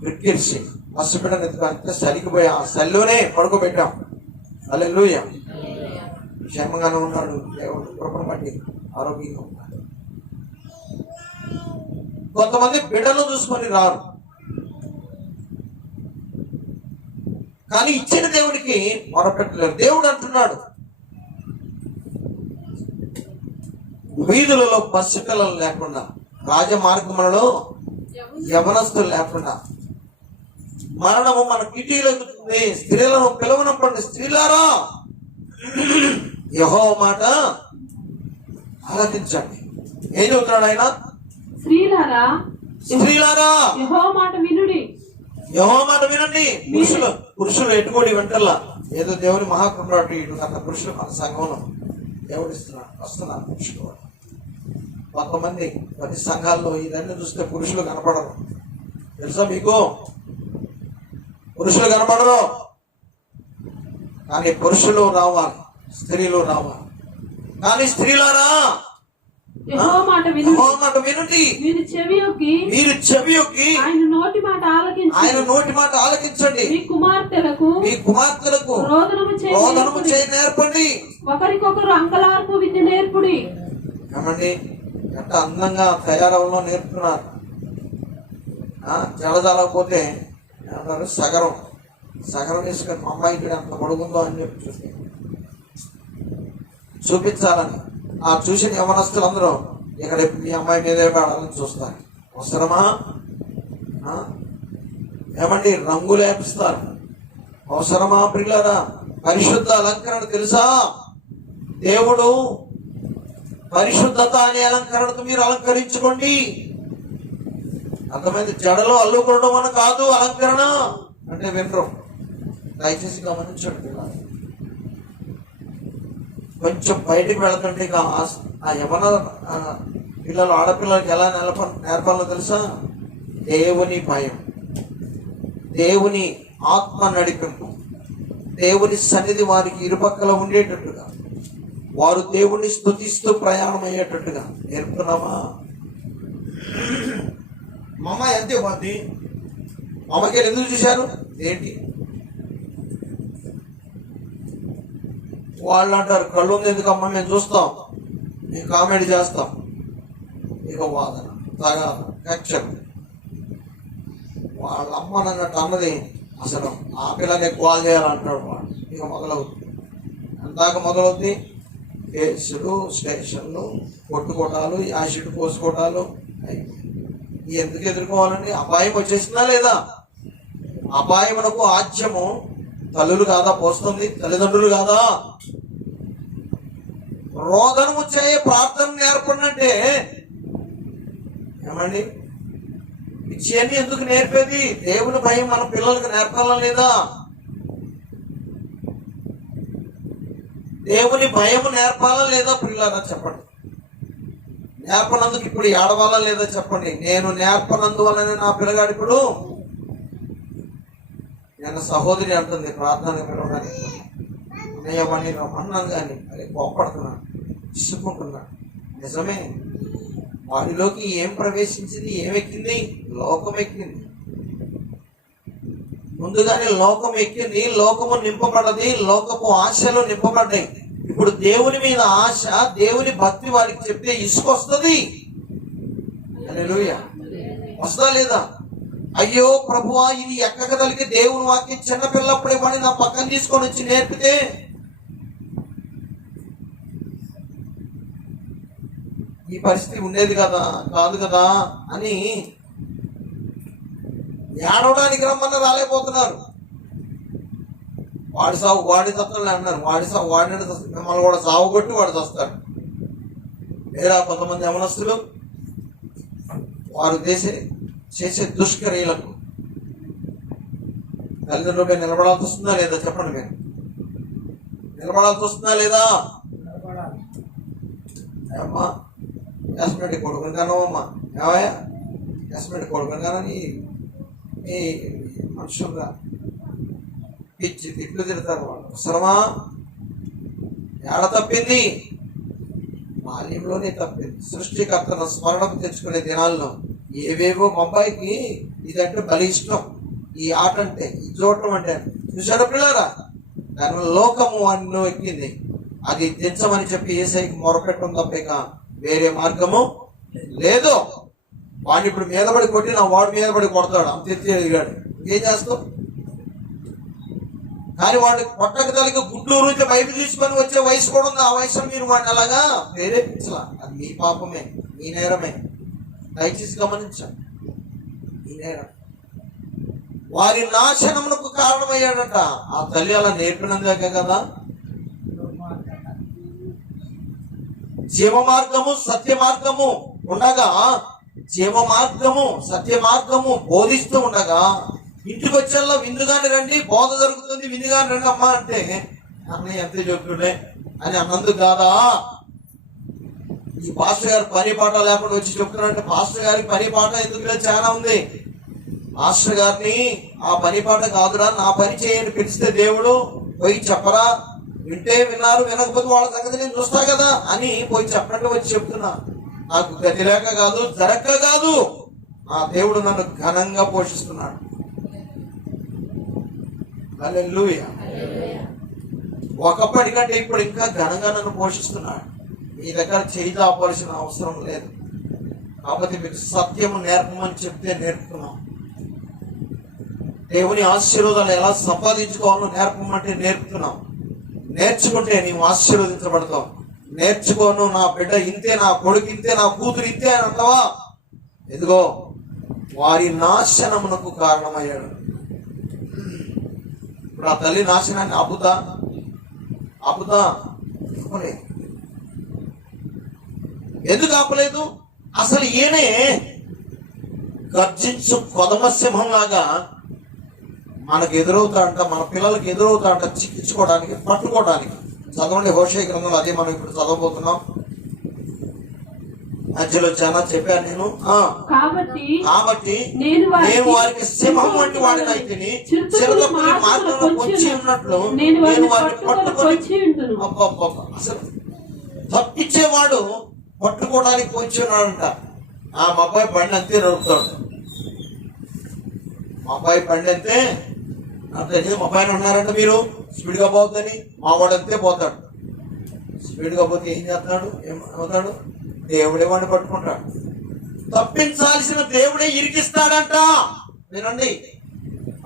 క్రికెట్సి బస్సు బిడ్డను ఎత్తుకు అంతే చలికి పోయి ఆ చలిలోనే పడుకోబెట్టాం. హల్లెలూయా. క్షేమంగానే ఉన్నాడు, దేవుడు కృపను బట్టి ఆరోగ్యంగా ఉన్నాడు. కొంతమంది బిడ్డలు చూసుకొని రారు, కానీ ఇచ్చిన దేవుడికి మొరపెట్టలేరు. దేవుడు అంటున్నాడు, వీధులలో పసిపిల్లలు లేకుండా, రాజమార్గములలో యవనస్తులు లేకుండా మరణము మన కిటీలో ఎక్కుతుంది. స్త్రీలను పిలవనప్పండి, స్త్రీలారా యెహోవా మాట ఆరాధించండి. ఏం చెబుతున్నాడు ఆయన? స్త్రీలారా యెహోవా మాట వినుడి. యెహోవా మాట వినండి. పురుషులు ఎట్టుకోడి వెంటర్లా ఏదో దేవుని మహాకృపడు ఇటు అన్న పురుషులు మన సంఘంలో దేవుడిస్తున్నాడు, వస్తున్నారు పురుషులు. కొంతమంది ప్రతి సంఘాల్లో ఇదన్నీ చూస్తే పురుషులు కనపడరు, తెలుసా మీకు? పురుషులు కనపడరు, కానీ పురుషులు రావాలి, స్త్రీలు రావాలి. కానీ స్త్రీలారా యెహోవా మాట వినుడి. యెహోవా మాట వినుడి. మీరు చెవియొగ్గి మీరు చెవియొగ్గి ఆయన నోటి మాట ఆలకించి ఆయన నోటి మాట ఆలకించండి. మీ కుమార్తెలకు మీ కుమార్తెలకు రోదనము రోదనము చేయ చేయ నేర్పండి. ఒకరికొకరు అంకలార్పు విద్య నేర్పుడి. ఏమండి ఎంత అందంగా తయారవలో నేర్పుతున్నారు. జలజాలకపోతే ఏమన్నారు, సగరం వేసుకొని మా అమ్మాయి ఇక్కడ అంత పొడుగుందో అని చెప్పి చూపించాలని ఆ చూసిన యవనస్తులందరూ ఇక్కడ మీ అమ్మాయి మీదే పడాలని చూస్తారు. అవసరమా? ఏమండి రంగులు వేపిస్తారు. అవసరమా ప్రియులారా? పరిశుద్ధ అలంకరణ తెలుసా? దేవుడు పరిశుద్ధత అనే అలంకరణతో మీరు అలంకరించుకోండి. అర్థమైంది? జడలో అల్లుకోవడం అని కాదు అలంకరణ అంటే. వినరు, దయచేసి గమనించండి పిల్లలు. కొంచెం బయటకు వెళుతుంటే ఆ యవన పిల్లలు ఆడపిల్లలకి ఎలా నేర్పాలో తెలుసా? దేవుని భయం, దేవుని ఆత్మ నడిపింపు, దేవుని సన్నిధి వారికి ఇరుపక్కల ఉండేటట్టుగా, వారు దేవుణ్ణి స్తుతిస్తూ ప్రయాణం అయ్యేటట్టుగా నేర్పుతున్నామా? మా అమ్మ ఎంతే పోద్ది, మా అమ్మకి ఎందుకు చూశారు ఏంటి? వాళ్ళు అంటారు కళ్ళు ఉంది ఎందుకమ్మా మేము చూస్తాం, మేము కామెడీ చేస్తాం. ఇక వాదన, తగాదు, కక్షలు. వాళ్ళ అమ్మ అన్నట్టు అన్నది అసలు ఆ పిల్లని కాల్ చేయాలంటాడు వాడు. ఇక మొదలవుతుంది. అంతాక మొదలవుద్ది కేసులు, స్టేషన్లు, కొట్టుకోటాలు, యాసిడ్ పోసుకోటాలు. ఎందుకు ఎదుర్కోవాలండి? అపాయం వచ్చేసిందా లేదా? అపాయమునకు ఆజ్యము తల్లులు కాదా పోస్తుంది? తల్లిదండ్రులు కాదా? రోదనము చేయ ప్రార్థన నేర్పడంటే ఏమండి? ఇచ్చేది ఎందుకు నేర్పేది? దేవుని భయం మన పిల్లలకు నేర్పాలా లేదా? దేవుని భయం నేర్పాలా లేదా పిల్లరా? చెప్పండి. నేర్పనందుకు ఇప్పుడు ఏడవాలా లేదా చెప్పండి. నేను నేర్పనందువలనే నా పిల్లగాడు ఇప్పుడు నేను సహోదరి అంటుంది ప్రార్థన పిలవడానికి. అన్నయ్యమని రమ్మన్నాను కానీ అది కోపడుతున్నాను, ఇసుకుంటున్నాను. నిజమే, వాడిలోకి ఏం ప్రవేశించింది? ఏమెక్కింది? లోకం ఎక్కింది. ముందుగానే లోకం ఎక్కింది, లోకము నింపబడ్డది, లోకపు ఆశలు నింపబడ్డాయి. ఇప్పుడు దేవుని మీద ఆశ, దేవుని భక్తి వారికి చెప్తే ఇసుకొస్తుంది. హల్లెలూయా. వస్తా లేదా? అయ్యో ప్రభువా ఇది ఎక్కగలిగి దేవుని వాక్యం చిన్నపిల్లప్పుడే పడి నా పక్కన తీసుకొని వచ్చి నేర్పితే ఈ పరిస్థితి ఉండేది కదా, కాదు కదా అని ఏడవడానికి రమ్మన్న రాలేకపోతున్నారు. వాడి సాగు వాడి తత్వం అన్నారు. వాడి సాగు వాడిని మిమ్మల్ని కూడా సాగు కొట్టి వాడు వస్తాడు. లేదా కొంతమంది యవనస్తులు వారు చేసే దుష్క్రియలకు తల్లిదండ్రులపై నిలబడాల్సి వస్తుందా లేదా చెప్పండి. మీరు నిలబడాల్సి వస్తుందా లేదా? అమ్మా ఎస్మెంట్ కొడుకుని కానమ్మా, ఏమయ్యా ఎస్మెంట్ కొడుకుని కానని ఈ మనుషులుగా పిచ్చి తిట్లు తిడతారు వాళ్ళు. అవసరమా? ఏడ తప్పింది? బాల్యంలోనే తప్పింది. సృష్టికర్తను స్మరణకు తెచ్చుకునే దినాల్లో ఏవేవో అబ్బాయికి ఇదంటే బలి ఇష్టం, ఈ ఆట అంటే, ఈ చూడటం అంటే. చూశాడు పిల్లరా? దాని లోకము అన్నో ఎక్కింది. అది దించమని చెప్పి ఏసైకి మొరపెట్టడం తప్పేక వేరే మార్గము లేదు. వాడిని ఇప్పుడు మీద పడి కొట్టి నా వాడి మీద పడి కొడతాడు, అంత ఎత్తి ఎదిగాడు. ఏం చేస్తావు? కానీ వాడిని కొట్టక తల్లికి గుడ్లు రుచి బయట తీసుకొని వచ్చే వయసు కూడా ఉంది. ఆ వయసులో మీరు వాడిని అలాగా ప్రేరేపించలా. అది మీ పాపమే, మీ నేరమే. దయచేసి గమనించండి, మీ నేరం. వారి నాశనమునకు కారణమయ్యాడట. ఆ తల్లి అలా నేర్పినందుకే కదా. జీవ మార్గము సత్య మార్గము ఉండగా, జీవ మార్గము సత్య మార్గము బోధిస్తూ ఉండగా ఇంటికి వచ్చేలా విందుగాని రండి, బోధ జరుగుతుంది, విందుగాని రండి అమ్మా అంటే అన్నయ్య ఎంత చెప్తుండే అని అన్నందుకు కాదా? ఈ పాస్టర్ గారు పని పాట లేకుండా వచ్చి చెప్తున్నారంటే పాస్టర్ గారికి పని పాట ఎందుకు చాలా ఉంది. మాస్టర్ గారిని ఆ పని పాట కాదురా, నా పని చేయని పిలిస్తే దేవుడు పోయి చెప్పరా, వింటే విన్నారు, వినకపోతే వాళ్ళ సంగతి నేను చూస్తా కదా అని పోయి చెప్పండి వచ్చి చెప్తున్నా. నాకు గతి లేక కాదు, జరక్క కాదు, ఆ దేవుడు నన్ను ఘనంగా పోషిస్తున్నాడు. హల్లెలూయా. ఒకప్పటికంటే ఇప్పుడు ఇంకా ఘనంగా నన్ను పోషిస్తున్నాడు. మీ దగ్గర చేయి దాపాల్సిన అవసరం లేదు. కాబట్టి మీకు సత్యము నేర్పమని చెప్తే నేర్పుతున్నాం. దేవుని ఆశీర్వాదాలు ఎలా సంపాదించుకోవాలో నేర్పమంటే నేర్పుతున్నాం. నేర్చుకుంటే నీవు ఆశీర్వదించబడతావు. నేర్చుకోను, నా బిడ్డ ఇంతే, నా కొడుకు ఇంతే, నా కూతురు ఇంతే అని అంటావా? ఎదుగో వారి నాశనమునకు కారణమయ్యాడు. ఇప్పుడు ఆ తల్లి నాశనాన్ని ఆపుతా ఆపలేదు. ఎందుకు ఆపలేదు? అసలు ఈయనే గర్జించు కొదమ సింహం లాగా మనకు ఎదురవుతాడంట, మన పిల్లలకి ఎదురవుతాడంట, చిక్కించుకోవడానికి, పట్టుకోవడానికి. చదవండి హోషేయ గ్రంథంలో, అదే మనం ఇప్పుడు చదవబోతున్నాం. మధ్యలో చాలా చెప్పాను నేను. కాబట్టి నేను వారికి సింహం వంటి వాడిని అయితే చిరగపులి మార్గంలో పొంచి ఉన్నట్లు నేను వారిని పట్టుకొని. అసలు తప్పించేవాడు పట్టుకోవడానికి పొంచి ఉన్నాడంట. మా అబ్బాయి బండి అంతే నడుపుతాడు. మా అబ్బాయి బండి అంతే అంటే మా అబ్బాయిని ఉన్నారంట మీరు స్పీడ్గా పోతుందని. మా వాడు అంతే పోతాడు. స్పీడ్గా పోతే ఏం చేస్తాడు? ఏమవుతాడు? దేవుడే వాడిని పట్టుకుంటాడు. తప్పించాల్సిన దేవుడే ఇరికిస్తాడంట. వినండి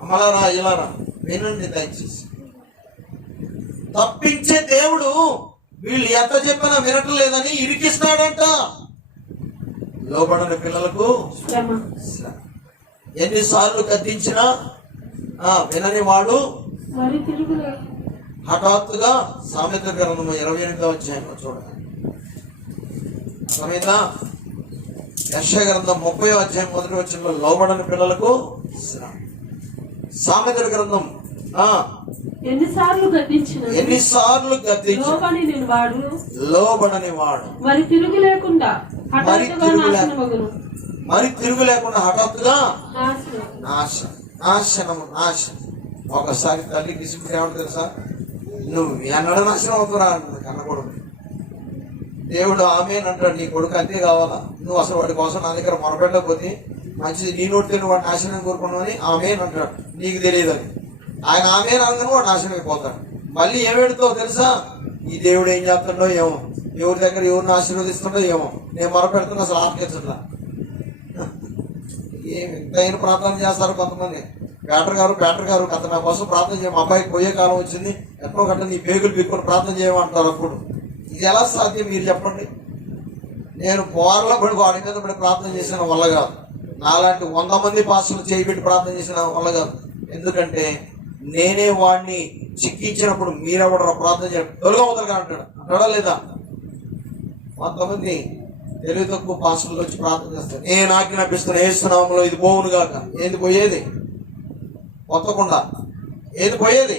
అమ్మలారా, ఇలారా వినండి దయచేసి. తప్పించే దేవుడు వీళ్ళు ఎంత చెప్పినా వినటం లేదని ఇరికిస్తాడంట. లోబడని పిల్లలకు ఎన్నిసార్లు గద్దించినా వినని వాడు హఠాత్తుగా. సామెత గ్రంథం 28వ అధ్యాయంలో చూడండి. సామెత యెషయా గ్రంథం 30వ అధ్యాయం 1వ వచనంలో లోబడని పిల్లలకు. సామెత గ్రంథం ఎన్నిసార్లు గద్దించిన లోబడని వాడు మరి తిరుగు లేకుండా హఠాత్తుగా నాశనము. ఒకసారి తల్లి కిసిపితే ఏమంటుంది తెలుసా? నువ్వు ఎన్నడ నాశనం అవుతురా కన్నకొడుకు. దేవుడు ఆమేనంటాడు, నీ కొడుకు అంతే కావాలా? నువ్వు అసలు వాడి కోసం నా దగ్గర మొరపెట్టకపోతే మంచిది, నీ నోటితో నువ్వు వాడు నాశనం కోరుకున్నావని ఆమేనంటాడు. నీకు తెలియదు అది. ఆయన ఆమేన్ అనగానే వాడు నాశనం అయిపోతాడు. మళ్ళీ ఏమేడుతావు తెలుసా? ఈ దేవుడు ఏం చేస్తుండో ఏమో, ఎవరి దగ్గర ఎవరిని ఆశీర్వదిస్తుండో ఏమో, నేను మొరపెడుతున్నా అసలు ఆర్కెచ్చట్లా. ఎంతైనా ప్రార్థన చేస్తారు కొంతమంది. పేటర్ గారు కథ నా కోసం ప్రార్థన చేయ, మా అబ్బాయికి పోయే కాలం వచ్చింది, ఎక్కడో గట్ట నీ పేగులు పీక్కొని ప్రార్థన చేయమంటారు. అప్పుడు ఇది ఎలా సాధ్యం మీరు చెప్పండి? నేను పోర్ల పడి వాడి మీద పడి ప్రార్థన చేసిన వల్ల కాదు. నాలాంటి 100 మంది పాస్టర్లు చేయబెట్టి ప్రార్థన చేసిన వల్ల కాదు. ఎందుకంటే నేనే వాడిని చిక్కించినప్పుడు మీరెవడరా ప్రార్థన చేయండి, తొలగవుతారుగా అంటాడా లేదా? కొంతమంది తెలివి తక్కువ పాస్టర్లు వచ్చి ప్రార్థన చేస్తారు. నేను ఆజ్ఞాపిస్తున్నా యేసునామములో ఇది పోవును గాక. ఏది పోయేది? కొత్తకుండా ఏది పోయేది?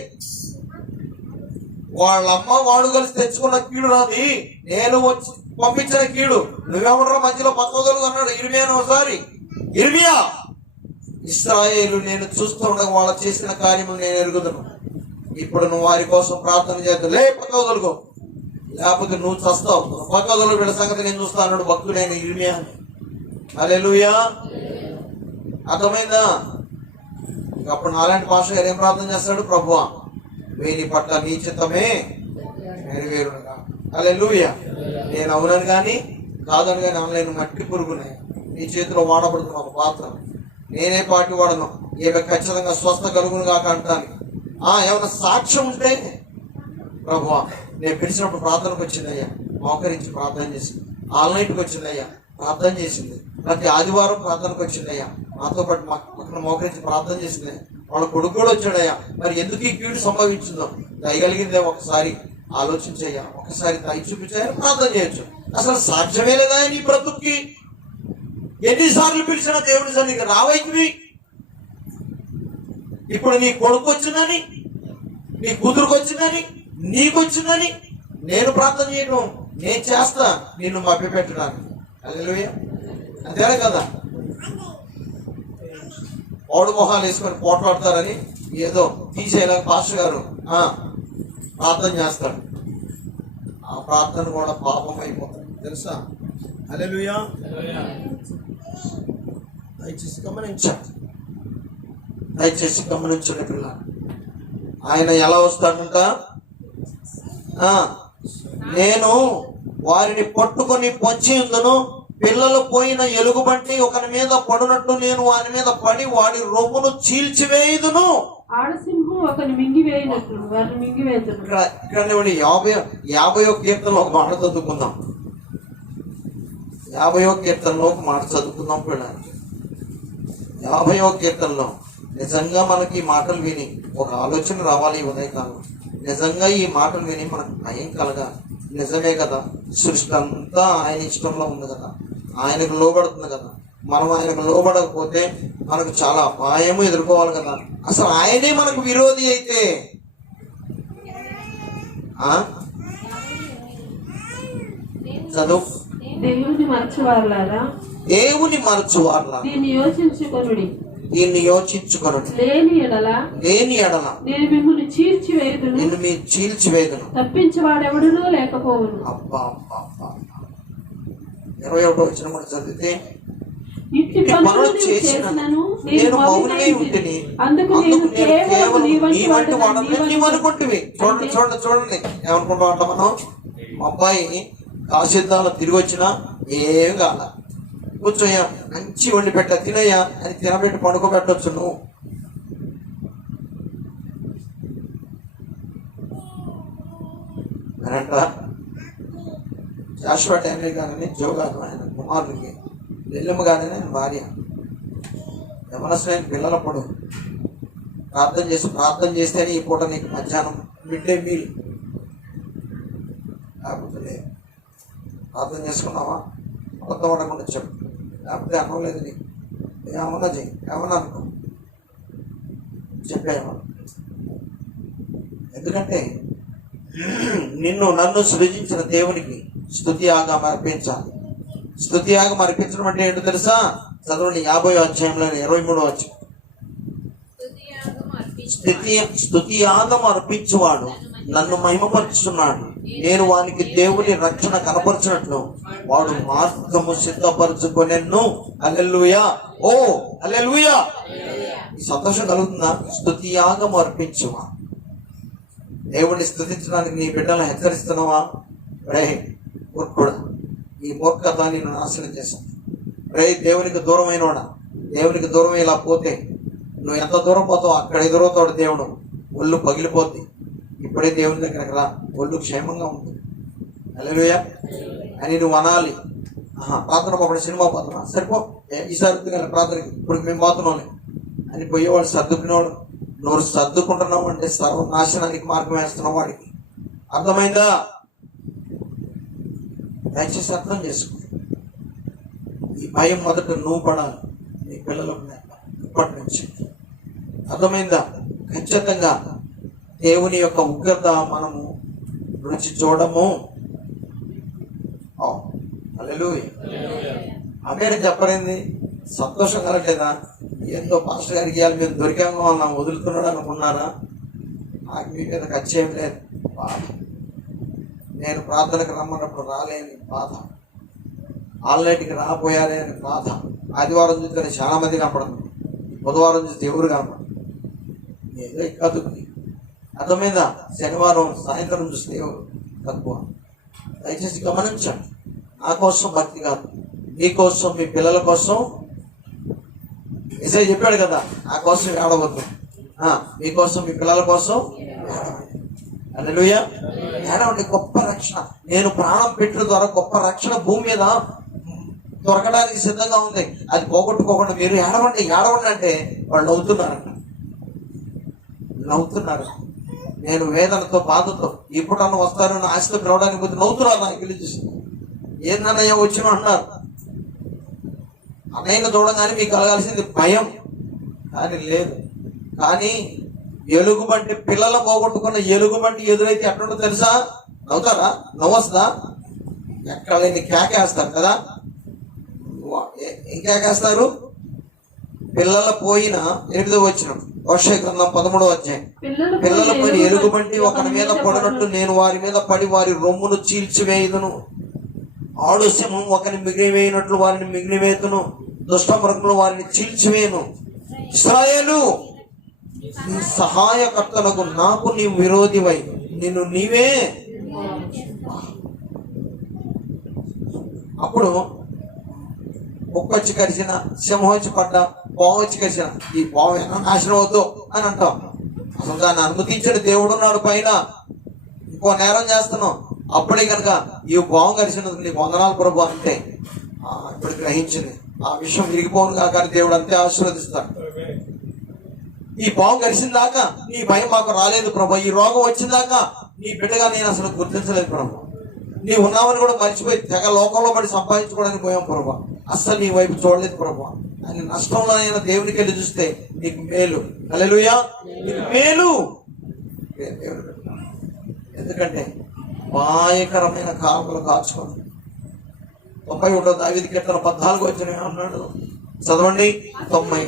వాళ్ళమ్మ వాడు కలిసి తెచ్చుకున్న కీడు నాది, నేను వచ్చి పంపించిన కీడు. నువ్వెవడరా మధ్యలో పక్కదలు అన్నాడు ఇర్మియాను ఒకసారి. ఇర్మియా, ఇశ్రాయేలు నేను చూస్తుండగా వాళ్ళు చేసిన కార్యము నేను ఎరుగుదును. ఇప్పుడు నువ్వు వారి కోసం ప్రార్థన చేద్దాం. లే పక్కదలుకో, లేకపోతే నువ్వు చస్తావు. పక్కదలు వీళ్ళ సంగతి నేను చూస్తా అన్నాడు భక్తుడైన ఇర్మియా. హల్లెలూయా. అర్థమైందా? అప్పుడు నాలాంటి పాస్టర్ గారు ఏం ప్రార్థన చేస్తాడు? ప్రభువా వీని పట్ల నీ చిత్తమే నెరవేరునుగా. హల్లెలూయా. నేను అవునని కానీ కాదని కానీ ఆన్లైన్ మట్టి పురుగునే నీ చేతిలో వాడబడుతున్న ఒక పాత్ర. నేనే పాటి వాడను, ఏమి ఖచ్చితంగా స్వస్థ కలుగును కాక అంటాను. ఏమైనా సాక్ష్యం ఉంటే ప్రభువా నేను పిలిచినప్పుడు ప్రార్థనకు వచ్చిందయ్యా, మోకరించి ప్రార్థన చేసింది. ఆన్లైన్కి వచ్చిందయ్యా, ప్రార్థన చేసింది. ప్రతి ఆదివారం ప్రార్థనకు వచ్చిందయ్యా, మాతో పాటు పక్కన మోకరించి ప్రార్థన చేసింది. వాళ్ళ కొడుకు కూడా వచ్చాడయ్యా. మరి ఎందుకు ఈ కీడు సంభవించిందో దయగలిగిందే ఒకసారి ఆలోచించయ్యా, ఒకసారి దయ చూపించాయని ప్రార్థన చేయొచ్చు. అసలు సాధ్యమే లేదా నీ బ్రతుక్కి? ఎన్నిసార్లు పిలిచిన దేవుడి సన్నిధికి రావైతివి. ఇప్పుడు నీ కొడుకు వచ్చిందని, నీ కూతురుకు వచ్చిందని, నీకు వచ్చిందని నేను ప్రార్థన చేయడం, నేను చేస్తా నిన్ను మభ్యపెట్టడానికి. హల్లెలూయా. అంతేనా కదా? పౌడు మొహాలు వేసుకొని పోట్లాడతారని ఏదో తీసేలాగా పాస్టర్ గారు ప్రార్థన చేస్తాడు. ఆ ప్రార్థన కూడా పాపం అయిపోతుంది తెలుసా? హల్లెలూయా. దయచేసి గమనించండి, దయచేసి గమనించండి పిల్ల. ఆయన ఎలా వస్తాడంట? నేను వారిని పట్టుకొని పొంచి ఉందును, పిల్లలు పోయిన ఎలుగుబంటి ఒకని మీద పడినట్టు నేను వాని మీద పడి వాడి రొమ్మును చీల్చివేయుదును. ఆడసింహం ఒకని మింగివేయినట్లు వారిని మింగివేయుదును. ఇక్కడ 50వ కీర్తనలో ఒక మాట చదువుకుందాం. 50వ కీర్తనలో ఒక మాట చదువుకుందాం పిల్లలు. 50వ కీర్తనలో నిజంగా మనకి ఈ మాటలు విని ఒక ఆలోచన రావాలి. ఉదయకాలం నిజంగా ఈ మాటలు విని మనకు భయం కలగాలి. నిజమే కదా, సృష్టి అంతా ఆయన ఇష్టంలో ఉంది కదా, ఆయనకు లోబడుతుంది కదా. మనం ఆయనకు లోబడకపోతే మనకు చాలా అపాయము ఎదుర్కోవాలి కదా. అసలు ఆయనే మనకు విరోధి అయితే చదువు. దేవుని మరచువారులారా, దేవుని మరచువారులారా, దీన్ని యోచించుకొనుడి. లేని ఎడల నేను మిమ్మల్ని చీల్చివేయుదును, నిన్ను మీ చీల్చివేయుదును, తప్పించేవాడెవడునూ లేకపోవును. అబ్బా అబ్బా అబ్బా. 21వ వచనం కూడా చదివితే, ఇట్టి పనులు చేసినను నేను మౌనమై ఉంటిని, అందుకు నేను కేవలం నీ వంటి వాడని అనుకుంటువి. చూడండి ఏమనుకుంటాం అంట మనం? మా అబ్బాయి కాసిద్దాలో తిరిగి వచ్చినా ఏం కాల, కూర్చోయ్యా మంచి వండి పెట్ట తినయ్యా అని తినబెట్టి పడుకోబెట్టవచ్చు నువ్వు. అనంట జాషువా డానియల్ గారని జోగాను ఆయన కుమారుడికి, నెల్లమ్మ గారని ఆయన భార్య, యవనస్తులైన పిల్లలప్పుడు ప్రార్థన చేస్తేనే ఈ పూట నీకు మధ్యాహ్నం మిడ్ డే మీల్. లేకపోతే ప్రార్థన చేసుకున్నావా కొత్త పడకుండా చెప్పు, లేకపోతే అన్నం లేదు నీకు, ఏమన్నా చెయ్యి, ఏమన్నా అనుకో చెప్పేమో. ఎందుకంటే నన్ను సృజించిన దేవునికి స్తుతి యాగం అర్పించాలి. స్తుతి యాగం అర్పించడం అంటే ఏంటో తెలుసా? చదవండి 50వ అధ్యాయంలో 23వ వచనం. స్తుతి యాగం అర్పించువాడు నన్ను మహిమపరుచున్నాడు, నేను వానికి దేవుని రక్షణ కనపరచినట్లు వాడు మార్గము సిద్ధపరచుకొనెను. హల్లెలూయా. ఓ హల్లెలూయా. ఈ సంతోషం కలుగుతుందా? స్తుతి యాగం అర్పించువా. దేవుడిని స్తుతించడానికి నీ బిడ్డలను హెచ్చరిస్తున్నావా? రే మూర్ఖుడా, ఈ మూర్ఖత్వాన్ని నేను నాశనం చేశాను. రే దేవునికి దూరమైనవాడా, దేవునికి దూరం ఇలా పోతే నువ్వు ఎంత దూరం పోతావు అక్కడ ఎదురవుతాడు దేవుడు. ఒళ్ళు పగిలిపోద్ది. ఇప్పుడే దేవుని దగ్గరకు రా, ఒళ్ళు క్షేమంగా ఉంటుంది. హల్లెలూయా అని నువ్వు అనాలి. ప్రార్థన ఒకటి సినిమా పోతున్నా సరిపో, ఈసారి ప్రార్థనకి ఇప్పుడు మేము పోతున్నాం అని పోయేవాడు సర్దుకునేవాడు. నువ్వు సర్దుకుంటున్నావు అంటే సర్వనాశనానికి మార్గం వేస్తున్నావు వాడికి. అర్థమైందా? దయచేసి అర్థం చేసుకో. ఈ భయం మొదట నువ్వు పడాలి, నీ పిల్లలకు ఇప్పటి నుంచి. అర్థమైందా? ఖచ్చితంగా దేవుని యొక్క ఉగ్రత మనము రుచి చూడము. హల్లెలూయా. అక్కడ చెప్పలేంది సంతోషం కలగలేదా? ఏందో పాస్టర్ గారికి ఇవ్వాలి మేము దొరికామో అలా వదులుతున్నాడు అనుకున్నారా? నాకు మీ మీద ఖర్చేం లేదు. బాధ, నేను ప్రార్థనకు రమ్మన్నప్పుడు రాలేని బాధ, ఆన్లైన్కి రాపోయారే అని బాధ. ఆదివారం చూస్తే చాలా మంది కనపడుతుంది, బుధవారం చూస్తే ఎవరు కనపడదు. ఏదో కాదు. అర్థమైందా? శనివారం సాయంత్రం చూస్తే ఎవరు తక్కువ. దయచేసి గమనించండి. నా కోసం భక్తి కాదు, మీకోసం, మీ పిల్లల కోసం. ఏసై చెప్పాడు కదా, నా కోసం ఏడవద్దు, మీకోసం, మీ పిల్లల కోసం హల్లెలూయా. ఏడవండి. గొప్ప రక్షణ, నేను ప్రాణం పెట్టిన ద్వారా గొప్ప రక్షణ భూమి మీద దొరకడానికి సిద్ధంగా ఉంది. అది పోగొట్టుకోకుండా మీరు ఏడవండి అంటే వాళ్ళు నవ్వుతున్నారు. నేను వేదనతో, బాధతో ఇప్పుడన్నా వస్తానని ఆశతో పిలవడానికి పోతే నవ్వుతున్నారు. నాకు పిలిచి ఏందన్నయ్య వచ్చిన అన్నారు. అన్నయ్యను చూడగానే మీకు కలగాల్సింది భయం, కానీ లేదు. కానీ ఎలుగుబంటి, పిల్లలు పోగొట్టుకున్న ఎలుగుబంటి ఎదురైతే ఎట్లుంటో తెలుసా? నవ్వుతారా? నవ్వొస్తుందా? ఎక్కడ లేని కేకేస్తారు కదా. ఏం కేకేస్తారు? పిల్లలు పోయిన 8వ వచనం, హోషేయ గ్రంథం 13వ అధ్యాయం. పిల్లలు పడి ఎలుగుబంటి ఒకరి మీద పడినట్టు నేను వారి మీద పడి వారి రొమ్మును చీల్చివేయుదును. ఆడు సింహం ఒకరిని మిగిలివేయనట్లు వారిని మిగిలివేతును. దుష్ట మృగములు వారిని చీల్చివేయను. ఇశ్రాయేలు, నీ సహాయకర్తలకు నాకు నీవు విరోధివై నిన్ను నీవే. అప్పుడు కుక్క వచ్చి కరిచిన, సింహం వచ్చి పడ్డ, పాము వచ్చి కరిచిన, ఈ పాము ఎలా నాశనం అవుతావు అని అంటాం. అసలు దాన్ని అనుమతించిన దేవుడు ఉన్నాడు పైన. ఇంకో నేరం చేస్తున్నాం, అప్పుడే కనుక ఈ పాము కరిచినందుకు నీకు వందనాలు ప్రభు అంటే ఇప్పుడు గ్రహించింది. ఆ విషయం విరిగిపోను కాక దేవుడు అంతే ఆశీర్వదిస్తాడు. ఈ పాము కరిసిన దాకా నీ భయం మాకు రాలేదు ప్రభు. ఈ రోగం వచ్చిన దాకా నీ బిడ్డగా నేను అసలు గుర్తించలేదు ప్రభు. నీ ఉన్నామని కూడా మర్చిపోయి తెగ లోకంలో పడి సంపాదించుకోవడానికి పోయాం ప్రభు. అస్సలు నీ వైపు చూడలేదు ప్రభు. అని నష్టంలో అయినా దేవునికి వెళ్ళి చూస్తే నీకు మేలు. హల్లెలూయా, నీకు మేలు. ఎందుకంటే భయంకరమైన కాపులు కాచుకోండి. 91 దావీదు కీర్తన 14 వచ్చిన అన్నాడు, చదవండి. 90.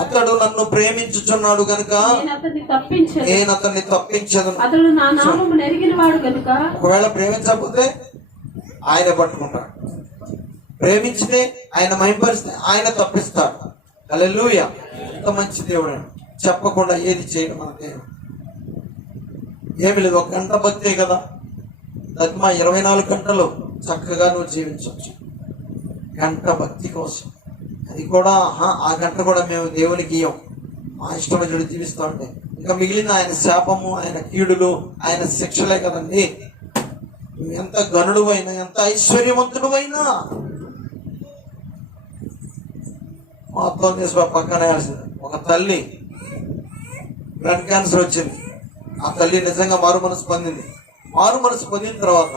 అతడు నన్ను ప్రేమించుచున్నాడు గనుక నేను అతన్ని తప్పించదను. అతడు నా నామమును ఎరిగినవాడు గనుక. ఒకవేళ ప్రేమించకపోతే ఆయన పట్టుకుంటాడు, ప్రేమించితే ఆయన మహింపరిస్తే ఆయన తప్పిస్తాడు. హల్లెలూయా, ఎంత మంచి దేవుడు. చెప్పకుండా ఏది చేయడం మన దేవుడు. ఏమి లేదు, 1 గంట భక్తే కదా. అది మా 24 గంటలు చక్కగా నువ్వు జీవించవచ్చు. గంట భక్తి కోసం, అది కూడా ఆ గంట కూడా మేము దేవునికి ఇయ్యం. మా ఇష్టమైన జీవిస్తూ ఉంటే ఇంకా మిగిలిన ఆయన శాపము, ఆయన కీడులు, ఆయన శిక్షలే కదండి. నువ్వు ఎంత గనుడు అయినా, ఎంత ఐశ్వర్యవంతుడు అయినా మొత్తం చేసి పక్కన ఒక తల్లి బ్లడ్ క్యాన్సర్ వచ్చింది. ఆ తల్లి నిజంగా మారు మనసు పొందింది. మారు మనసు పొందిన తర్వాత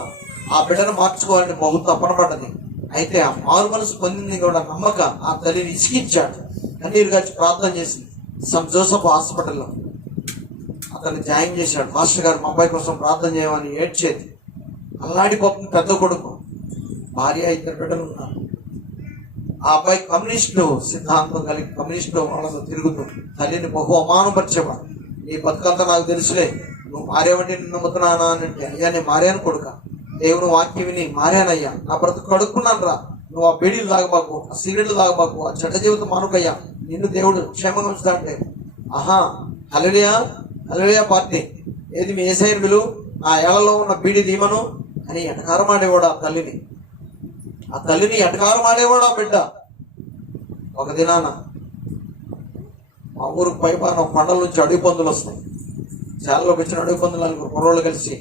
ఆ బిడ్డను మార్చుకోవాలని బహు తపన పడ్డది. అయితే ఆ మారు మనసు పొందింది కూడా నమ్మక ఆ తల్లిని ఇసికించాడు. కన్నీరు గాచి ప్రార్థన చేసింది. సెయింట్ జోసెఫ్ హాస్పిటల్లో అతన్ని జాయిన్ చేశాడు. మాస్టర్ గారు మా అబ్బాయి కోసం ప్రార్థన చేయమని ఏడ్చేది. అల్లాడిపోతుంది పెద్ద కొడుకు. భార్య 2 బిడ్డలు ఉన్నారు. ఆ అబ్బాయి కమ్యూనిస్టు సిద్ధాంతం కలిగి కమ్యూనిస్టు వాళ్ళతో తిరుగుతూ తల్లిని బహు అవమానపరిచేవాడు. నీ బతుకంతా నాకు తెలుసులే, నువ్వు మారేవంటే నిన్ను నమ్ముతున్నానా అని అంటే, అయ్యా నేను మారాను కొడుక, దేవుని వాక్యం విని మారానయ్యా, నా బ్రతుకు కడుక్కున్నాను రా, నువ్వు ఆ బీడీలు తాగబాకు, ఆ సిగరెట్లు తాగబాకు, ఆ చెడ్డ జీవితం మానుకయ్యా, నిన్ను దేవుడు క్షేమంగా ఉంచుతా అంటే, ఆహా హల్లెలూయా హల్లెలూయా పార్టీ ఏది మీ యేసయ్యను విలువ, ఆ ఏళ్లలో ఉన్న బీడీ దీమను అని ఎటకారం ఆడేవాడు ఆ తల్లిని. ఆ తల్లిని ఎటకారం ఆడేవాడు ఆ బిడ్డ. ఒక దినాన మా ఊరికి పైపాన కొండల నుంచి అడవి పందులు వస్తాయి. చాలలోకి వచ్చిన అడవి పందులు 4 కుర్రోళ్ళు కలిసి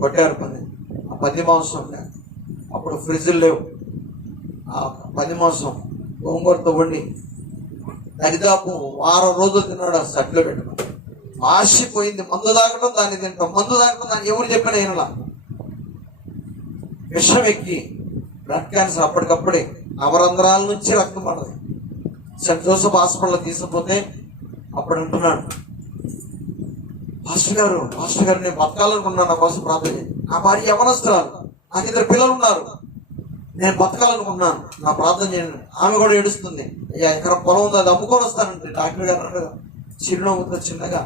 కొట్టారు పని. ఆ 10 మాంసం అప్పుడు ఫ్రిడ్జ్లు లేవు. ఆ 10 మాంసం గోంగూరతో వండి దరిదాపు 1 రోజులు తిన్నాడు. ఆ సట్లో పెట్టుకుని ఆశపోయింది. మందు తాగడం దాన్ని తింటాం, మందు తాగడం దాన్ని ఎవరు చెప్పిన అయినలా విషం ఎక్కి బ్లడ్ క్యాన్సర్ అప్పటికప్పుడే నవరంధ్రాల నుంచి రక్తం పడదు. సెయింట్ జోసెఫ్ హాస్పిటల్ తీసుకుపోతే అప్పుడు అంటున్నాడు, పాస్టర్ గారు నేను బతకాలనుకున్నాను, నా కోసం ప్రార్థన చేయండి. నా భార్య యవనస్తురాలు, నాకు 2 పిల్లలు ఉన్నారు, నేను బతకాలనుకున్నాను, నా ప్రార్థన చేయండి. ఆమె కూడా ఏడుస్తుంది. అయ్యా ఎక్కడ పొలం ఉంది, అది అమ్ముకొని వస్తానంటే డాక్టర్ గారు అన్నాడు చిరునవ్వుతో చిన్నగా,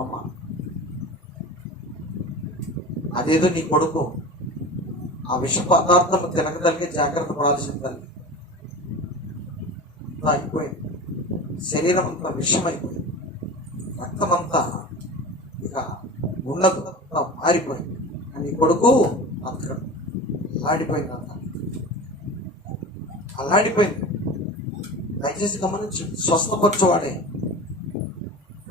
అమ్మ అదేదో నీ కొడుకు ఆ విష పదార్థం తినకదలిగే జాగ్రత్త పడాల్సిన తల్లి. అంతా అయిపోయింది, శరీరం అంతా విషం అయిపోయింది, రక్తం అంతా ఇక ఉండదు, అంతా మారిపోయింది. నీ కొడుకు అక్కడ అల్లాడిపోయింది, అంతా అల్లాడిపోయింది. దయచేసి గమనించు, స్వస్థపరచువాడే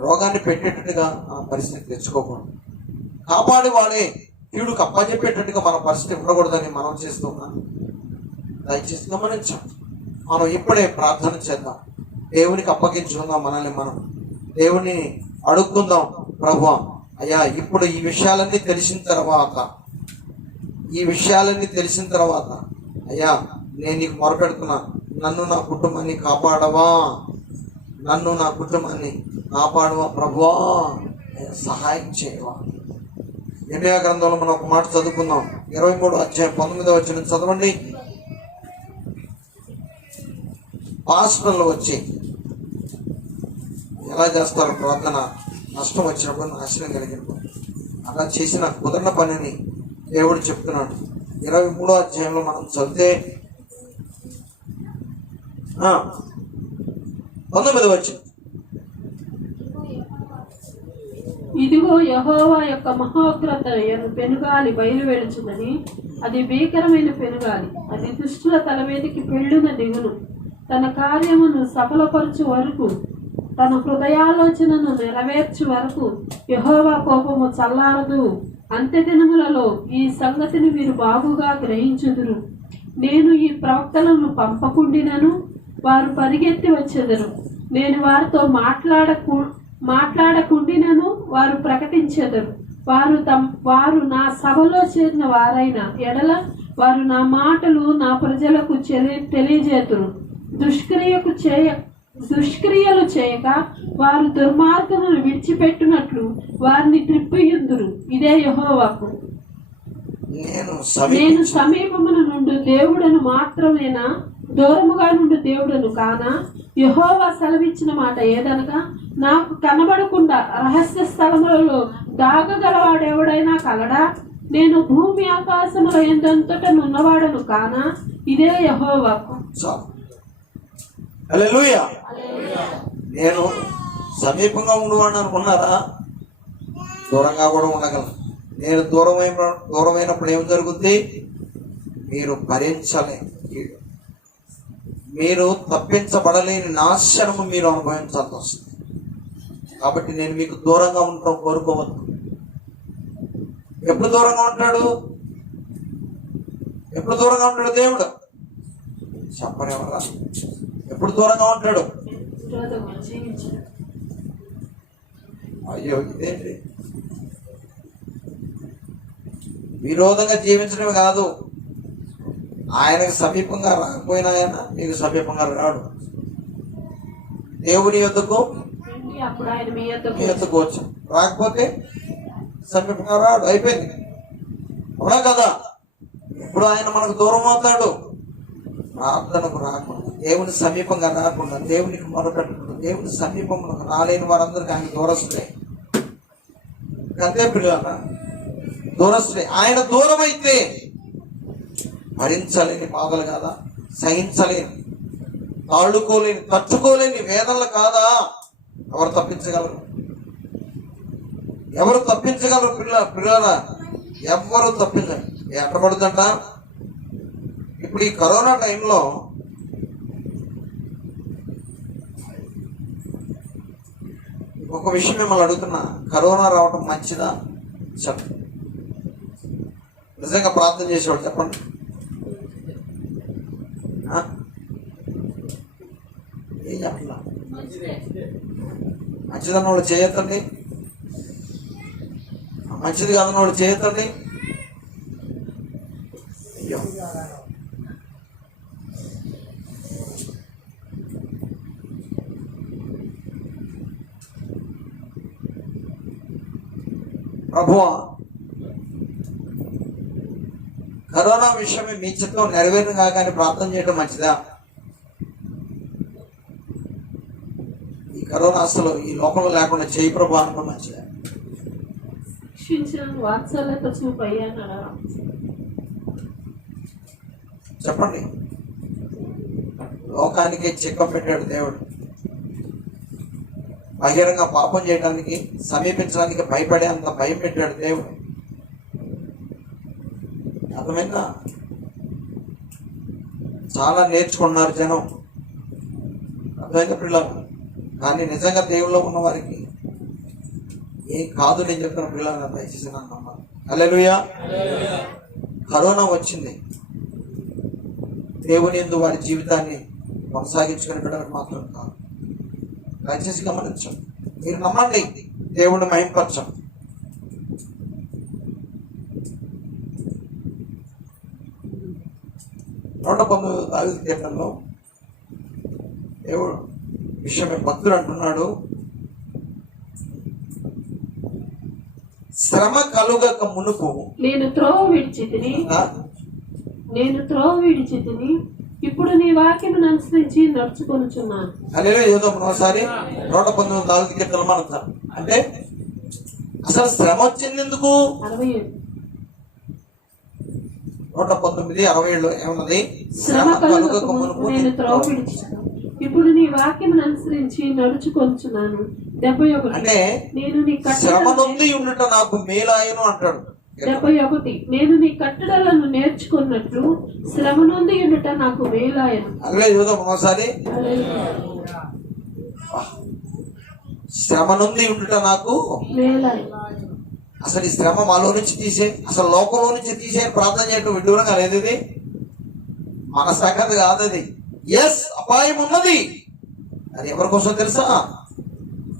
రోగాన్ని పెట్టేటట్టుగా ఆ పరిస్థితి తెచ్చుకోకూడదు. కాపాడేవాడే కీడుకు అప్పచెప్పేటట్టుగా మన పరిస్థితి ఉండకూడదని మనం చేస్తున్నాం. దయచేసి గమనించాం. మనం ఇప్పుడే ప్రార్థన చేద్దాం, దేవునికి అప్పగించుకుందాం. మనల్ని మనం దేవుని అడుక్కుందాం, ప్రభువా అయ్యా ఇప్పుడు ఈ విషయాలన్నీ తెలిసిన తర్వాత అయ్యా నేను నీకు మొరపెడుతున్నా, నన్ను నా కుటుంబాన్ని కాపాడవా ప్రభువా, సహాయం చేయవా. యెర్మయా గ్రంథంలో మనం ఒక మాట చదువుకుందాం. 23వ అధ్యాయం 19వ వచనం చదవండి. హాస్పిటల్లో వచ్చి ఎలా చేస్తారు ప్రార్థన? నష్టం వచ్చినప్పుడు, నాశనం కలిగినప్పుడు. అలా చేసిన కుదరని పనిని దేవుడు చెప్తున్నాడు. 23వ అధ్యాయంలో మనం చదివితే 19వ వచనం. ఇదిగో యెహోవా యొక్క మహోగ్రత పెనుగాలి బయలువెడుచున్నది. అది భీకరమైన పెనుగాలి. అది దుష్టుల తల మీదకి పెళ్ళున దిగును. తన కార్యమును సఫలపరచు వరకు, తన హృదయాలోచనను నెరవేర్చు వరకు యెహోవా కోపము చల్లారదు. అంత్య దినములలో ఈ సంగతిని మీరు బాగుగా గ్రహించుదురు. నేను ఈ ప్రవక్తలను పంపకుండినను వారు పరిగెత్తి వచ్చెదరు. నేను వారితో మాట్లాడకుండినను వారు ప్రకటించెదరు. వారు నా సభలో చేరిన వారైన ఎడల వారు నా మాటలు నా ప్రజలకు తెలియజేతురు. దుష్క్రియలు చేయక వారు దుర్మార్గమును విడిచిపెట్టినట్లు వారిని త్రిప్పియుందురు. ఇదే యెహోవాకు. నేను సమీపమున నుండి దేవుడను మాత్రమేనా, దూరముగా నుండి దేవుడను కానా? యెహోవా సెలవిచ్చిన మాట ఏదనగా, నాకు కనబడకుండా రహస్య స్థలములలో దాగగలవాడెవడైనా కలడా? నేను భూమి ఆకాశముల ఎందంతటా నున్నవాడను కానా? ఇదే యెహోవాకు. హల్లెలూయా. నేను సమీపంగా ఉండవాడిని అనుకున్నారా? దూరంగా కూడా ఉండగలను. నేను దూరమైనప్పుడు ఏం జరుగుద్ది? మీరు భరించలే, మీరు తప్పించబడలేని నాశనము మీరు అనుభవించాల్సి వస్తుంది. కాబట్టి నేను మీకు దూరంగా ఉండటం కోరుకోవద్దు. ఎప్పుడు దూరంగా ఉంటాడు? ఎప్పుడు దూరంగా ఉంటాడు దేవుడు? చెప్పరేమరా? ఎప్పుడు దూరంగా ఉంటాడు? అయ్యో, ఇదేంటి? విరోధంగా జీవించడమే కాదు, ఆయనకు సమీపంగా రాకపోయినా ఆయన మీకు సమీపంగా రాడు. దేవుని యొద్దకు మీ యొద్దకు వచ్చు, రాకపోతే సమీపంగా రాడు. అయిపోయింది. అవునా కదా? ఇప్పుడు ఆయన మనకు దూరం అవుతాడు. ప్రార్థనకు రాకుండా, దేవుని సమీపంగా రాకుండా, దేవునికి మొరపెట్టకుండా, దేవుని సమీపంలో రాలేని వారందరికీ ఆయన దూరస్తులే. అంతే పిల్లల, దూరస్తులే. ఆయన దూరం అయితే భరించలేని బాధలు కాదా? సహించలేని, తాళుకోలేని, తట్టుకోలేని వేదనలు కాదా? ఎవరు తప్పించగలరు? ఎవరు తప్పించగలరు? పిల్లల ఎవరు తప్పించరు. ఎట్టబడుతుంట ఇప్పుడు ఈ కరోనా టైంలో ఒక విషయం మిమ్మల్ని అడుగుతున్నా, కరోనా రావటం మంచిదా? చెప్పండి. నిజంగా ప్రార్థన చేసేవాడు చెప్పండి. ఏం చెప్పట్లా? మంచిదన్న వాళ్ళు చేయొద్దండి, మంచిది కాదన్న వాళ్ళు చేయొద్దండి. అయ్యో, ప్రభువా, కరోనా విషయమే మీ చిత్తం నెరవేరును కాగానే ప్రార్థన చేయడం మంచిదా? ఈ కరోనా అసలు ఈ లోకంలో లేకుండా చేయి ప్రభు అనుకోవడం మంచిదా? చెప్పండి. లోకానికి చిక్క పెట్టాడు దేవుడు. బహిరంగ పాపం చేయడానికి, సమీపించడానికి భయపడే అంత భయం పెట్టాడు దేవుడు. అర్థమైందా? చాలా నేర్చుకున్నారు జనం. అర్థమైందా పిల్లలు? కానీ నిజంగా దేవుల్లో ఉన్న వారికి ఏం కాదు. నేను చెప్తున్న పిల్లలు దయచేసి నన్ను నమ్మాలి. హల్లెలూయా. కరోనా వచ్చింది, దేవుని యందు వారి జీవితాన్ని కొనసాగించుకునే బిడ్డలకు మాత్రం కాదు. దయచేసి గమనించండి. మీరు నమ్మండి, దేవుడిని మహింపరచండి. దావీదు కీర్తనలో దేవుడు విషయమే భక్తుడు అంటున్నాడు, శ్రమ కలుగక మునుపు నేను త్రోవ విడిచితిని. నేను త్రోవ విడిచితిని, ఇప్పుడు నీ వాక్యమును అనుసరించి నడుచుకొనుచున్నాను. హల్లెలూయా. ఏదో ఒకసారి 119 కీర్తనలు మనం అంటే అసలు శ్రమ వచ్చింది ఎందుకు? 67. 119:67 ఏమన్నది? శ్రమ కలుగక మునుపు నేను త్రోవ విడిచితిని, ఇప్పుడు నీ వాక్యమును అనుసరించి నడుచుకొనుచున్నాను. 71. అంటే నేను నీ శ్రమ కట్టడలను నుండి ఉండుట నాకు మేలాయను అంటాడు. 71. నేను నీ కట్టడలను నేర్చుకున్నట్లు శ్రమ నుండి ఉండుట నాకు మేలాయను. అలాగే చూద్దాం ఒకసారి. శ్రమ నుండి ఉండుట నాకు మేలాయను. అసలు ఈ శ్రమ మాలో నుంచి తీసే, అసలు లోకంలో నుంచి తీసే ప్రార్థన చేయడం విడ్డూరంగా లేదు. ఇది మన సంగతి కాదు. అది ఎస్, అపాయం ఉన్నది. అది ఎవరి కోసం తెలుసా?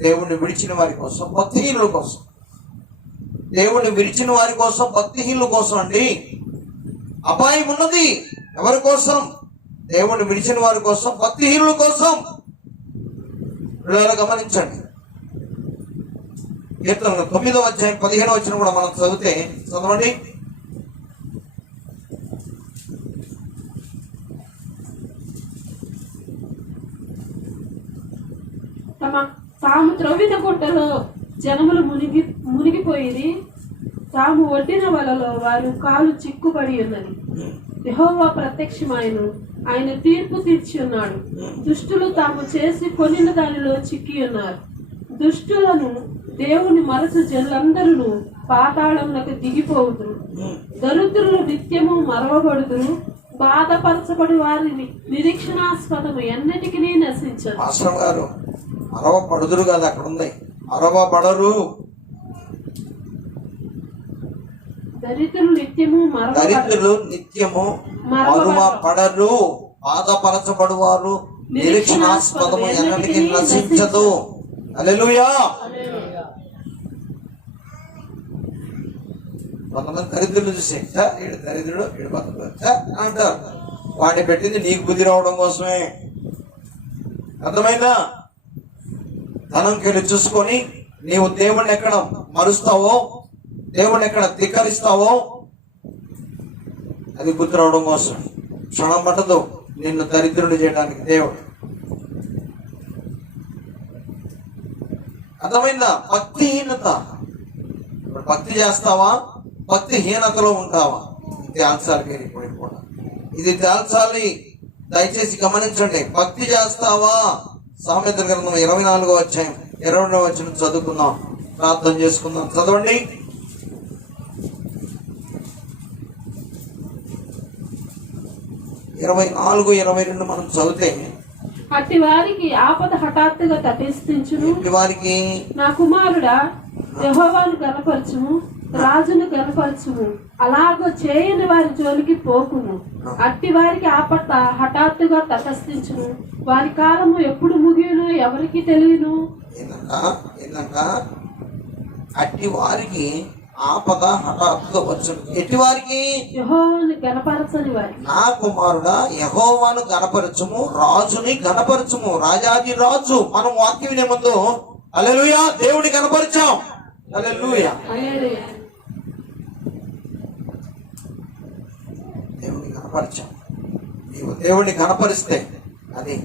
దేవుణ్ణి విడిచిన వారి కోసం, భక్తిహీనుల కోసం. దేవుణ్ణి విడిచిన వారి కోసం, భక్తిహీనుల కోసం అండి. అపాయం ఉన్నది. ఎవరి కోసం? దేవుణ్ణి విడిచిన వారి కోసం, భక్తిహీనుల కోసం. గమనించండి. కీర్తన 9వ అధ్యాయం 15వ వచనం కూడా మనం చదివితే, చదవండి. తాము త్రవ్విన గుట్టలో జనములు మునిగిపోయి, తాము ఒడ్డిన వలలో వారు కాలు చిక్కుబడి ఉన్నది. యెహోవా ప్రత్యక్షమాయను, ఆయన తీర్పు తీర్చి ఉన్నాడు. దుష్టులు తాము చేసి కొనిన దానిలో చిక్కి ఉన్నారు. దుష్టులను దేవుని మరచు జనులందరూ పాతాళములకు దిగిపోవుదురు. దరిద్రులు నిత్యము మరవబడుదురు. బాధపరచబడి వారిని నిరీక్షణాస్పదము ఎన్నటికీ నశించదు. ఆశ్రమ గారు అరవపడుదురు కదా, అక్కడ ఉంది. అరవబడరు. దరిద్రులు నిత్యము మరువపడరు. బాధపరచబడువారు నిరీక్షణాస్పదము ఎన్నటికీ నశించదు. హల్లెలూయా. కొంతమంది దరిద్రులు చూసి ఈడు దరిద్రుడు, ఈడు బతుకుడు అంటారు. వాడిని పెట్టింది నీకు బుద్ధి రావడం కోసమే. అర్థమైందా? ధనంకెళ్ళి చూసుకొని నీవు దేవుణ్ణి ఎక్కడ మరుస్తావో, దేవుణ్ణి ఎక్కడ ధిక్కరిస్తావో, అది బుద్ధి రావడం కోసం. క్షణం పట్టదు నిన్ను దరిద్రుడు చేయడానికి దేవుడు. అర్థమైందా? భక్తిహీనత. ఇప్పుడు భక్తి చేస్తావా, భక్తిహీనతలో ఉంటావా? తేల్చాలి మీరు ఇప్పుడు కూడా. ఇది తేల్చాలి. దయచేసి గమనించండి. భక్తి చేస్తావా? సామెతల గ్రంథం 24వ అధ్యాయం 22వ వచనం చదువుకుందాం, ప్రార్థన చేసుకుందాం. చదవండి. 24, 22 మనం చదివితే, అట్టి వారికి ఆపద హఠాత్తుగా తటస్థించును. వారికి నా కుమారుడా, యెహోవాను గనపరచుము, రాజును గనపరచుము. అలాగో చేయని వారి జోలికి పోకుము. అట్టి వారికి ఆపద హఠాత్తుగా తటస్థించును. వారి కాలము ఎప్పుడు ముగియును ఎవరికి తెలియను. ఏంటంట? అట్టి వారికి ఆపద హఠాత్తుగా వచ్చును. ఎట్టి వారికి? యెహోవాను గనపరచని వారికి. నా కుమారుడా, యెహోవాను గనపరచుము, రాజుని గనపరచుము. రాజాది రాజు. మనం వాక్యం వినే ముందు హల్లెలూయా, దేవుని గనపరిచాం. హల్లెలూయా, దేవుని గనపరిచాం. నీవు దేవుని గనపరిస్తే అది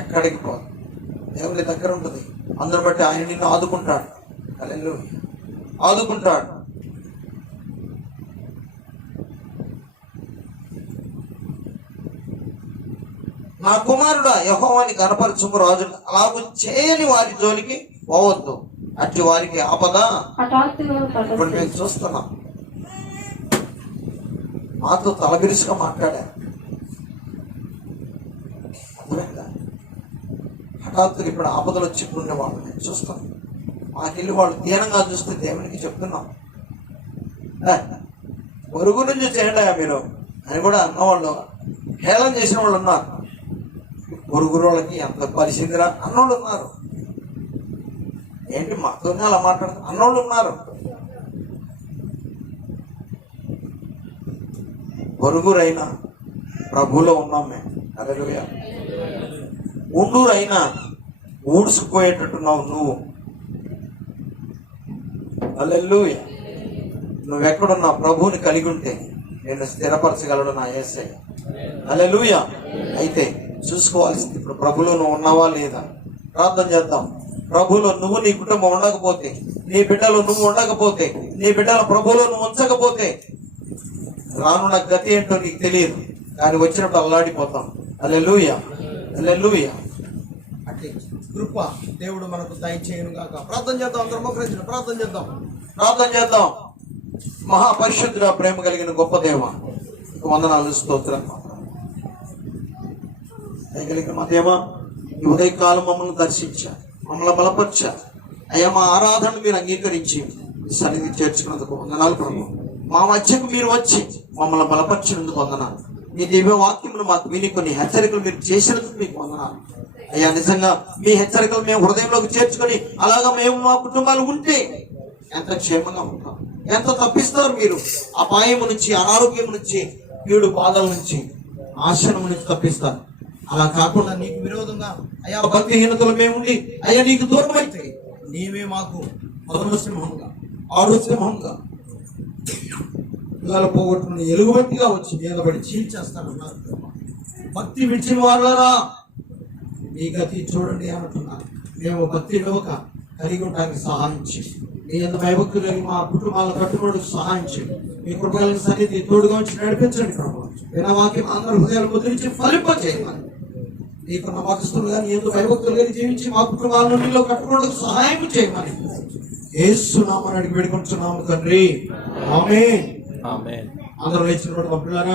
ఎక్కడికి పోదు, దేవుని దగ్గర ఉంటుంది. అందుని బట్టి ఆయన నిన్ను ఆదుకుంటాడు. హల్లెలూయా, ఆదుకుంటాడు. నా కుమారుడా, యెహోవాని గనపరచుము, రాజు అలాగూ చేయని వారి జోలికి పోవద్దు. అట్టి వారికి ఆపద. ఇప్పుడు మేము చూస్తున్నాం, మాతో తలబిరుసుగా మాట్లాడారు. అర్థమైందా? హఠాత్తుగా ఇప్పుడు ఆపదలు వచ్చి ఉండేవాళ్ళు నేను చూస్తున్నాం. మాకెళ్ళి వాళ్ళు దీనంగా చూస్తే దేవునికి చెప్తున్నాం, పొరుగు నుంచి చేయండి మీరు అని కూడా అన్నవాళ్ళు, హేళన చేసిన వాళ్ళు ఉన్నారు. పొరుగు వాళ్ళకి ఎంత పరిస్థితిరా అన్నోళ్ళు ఉన్నారు. ఏంటి మాతోనే అలా మాట్లాడుతూ అన్నోళ్ళు ఉన్నారు. పొరుగురైనా ప్రభువులో ఉన్నాం మేము. హల్లెలూయా. ఉండూరైనా ఊడ్చుకుపోయేటట్టున్నావు నువ్వు. హల్లెలూయా. నువ్వెక్కడున్నా ప్రభువుని కలిగి ఉంటే నేను స్థిరపరచగలడు నా యేసయ్య. హల్లెలూయా. అయితే చూసుకోవాల్సింది ఇప్పుడు ప్రభులో నువ్వు ఉన్నావా లేదా. ప్రార్థన చేద్దాం. ప్రభులో నువ్వు, నీ కుటుంబం ఉండకపోతే, నీ బిడ్డలు నువ్వు ఉండకపోతే, నీ బిడ్డల ప్రభులో నువ్వు ఉంచకపోతే రానున్న గతి ఏంటో నీకు తెలియదు. కానీ వచ్చినప్పుడు అల్లాడిపోతాం. హల్లెలూయా, హల్లెలూయా. అట్లే కృప దేవుడు మనకు దయచేయను గాక. ప్రార్థన చేద్దాం. అందరం మోకరించిన ప్రార్థన చేద్దాం. ప్రార్థన చేద్దాం. మహాపరిశుద్ధుడా, ప్రేమ కలిగిన గొప్ప దేవ, వందనాలు, స్తోత్రం. దయగలిగిన మా దేవ, ఈ ఉదయకాలం మమ్మల్ని దర్శించారు, మమ్మల్ని బలపరిచారు. అయ్యా, మా ఆరాధన మీరు అంగీకరించి సన్నిధి చేర్చుకున్నందుకు వందనాలు ప్రభు. మా మధ్యకు మీరు వచ్చి మమ్మల్ని బలపరిచినందుకు వందనాలు. మీ దివ్య వాక్యమును మాకు విని కొన్ని హెచ్చరికలు మీరు చేసినందుకు మీకు వందనాలు. అయ్యా, నిజంగా మీ హెచ్చరికలు మేము హృదయంలోకి చేర్చుకొని అలాగా మేము మా కుటుంబాలు ఉంటే ఎంత క్షేమంగా ఉంటాం. ఎంత తప్పిస్తారు మీరు అపాయము నుంచి, అనారోగ్యం నుంచి, కీడు బాధల నుంచి, ఆశనం నుంచి తప్పిస్తారు. అలా కాకుండా నీకు విరోధంగా అయ్యా భక్తిహీనతలు మేముండి అయ్యా నీకు దూరం అయితే నీవే మాకు మొదటి సింహంగా, ఆడు సింహంగా, పిల్లలు పోగొట్టుకుని ఎలుగుబట్టిగా వచ్చి మీద పడి చీల్చేస్తానన్నారు. భక్తి విడిచిన వాళ్ళరా మీ గతి చూడండి అంటున్నారు. మేము భక్తి విడవక కలిగి ఉండడానికి సహాయం చేయండి. మీ ఎంత భయభక్తులు కలిగి మా కుటుంబాలను కట్టుకోవడానికి సహాయం చేయండి. మీ కుటుంబాలను సన్నిధి తోడుగా వచ్చి నడిపించండి ప్రభు. వినవాక్యం అందరూ హృదయాలు ముద్రించి ఫలింప చేయమని నీకు నమ్మకస్తులుగా, నీ ఎందుకు భయభక్తులు కలిగి జీవించి మా కుటుంబాలను నీలో కట్టుకోవడానికి సహాయం చేయమని యేసు నామమున అడిగి వేడుకొంటున్నాము తండ్రి. ఆమేన్. ఆమేన్. అందరూ లేచినప్పుడు పంపినారా.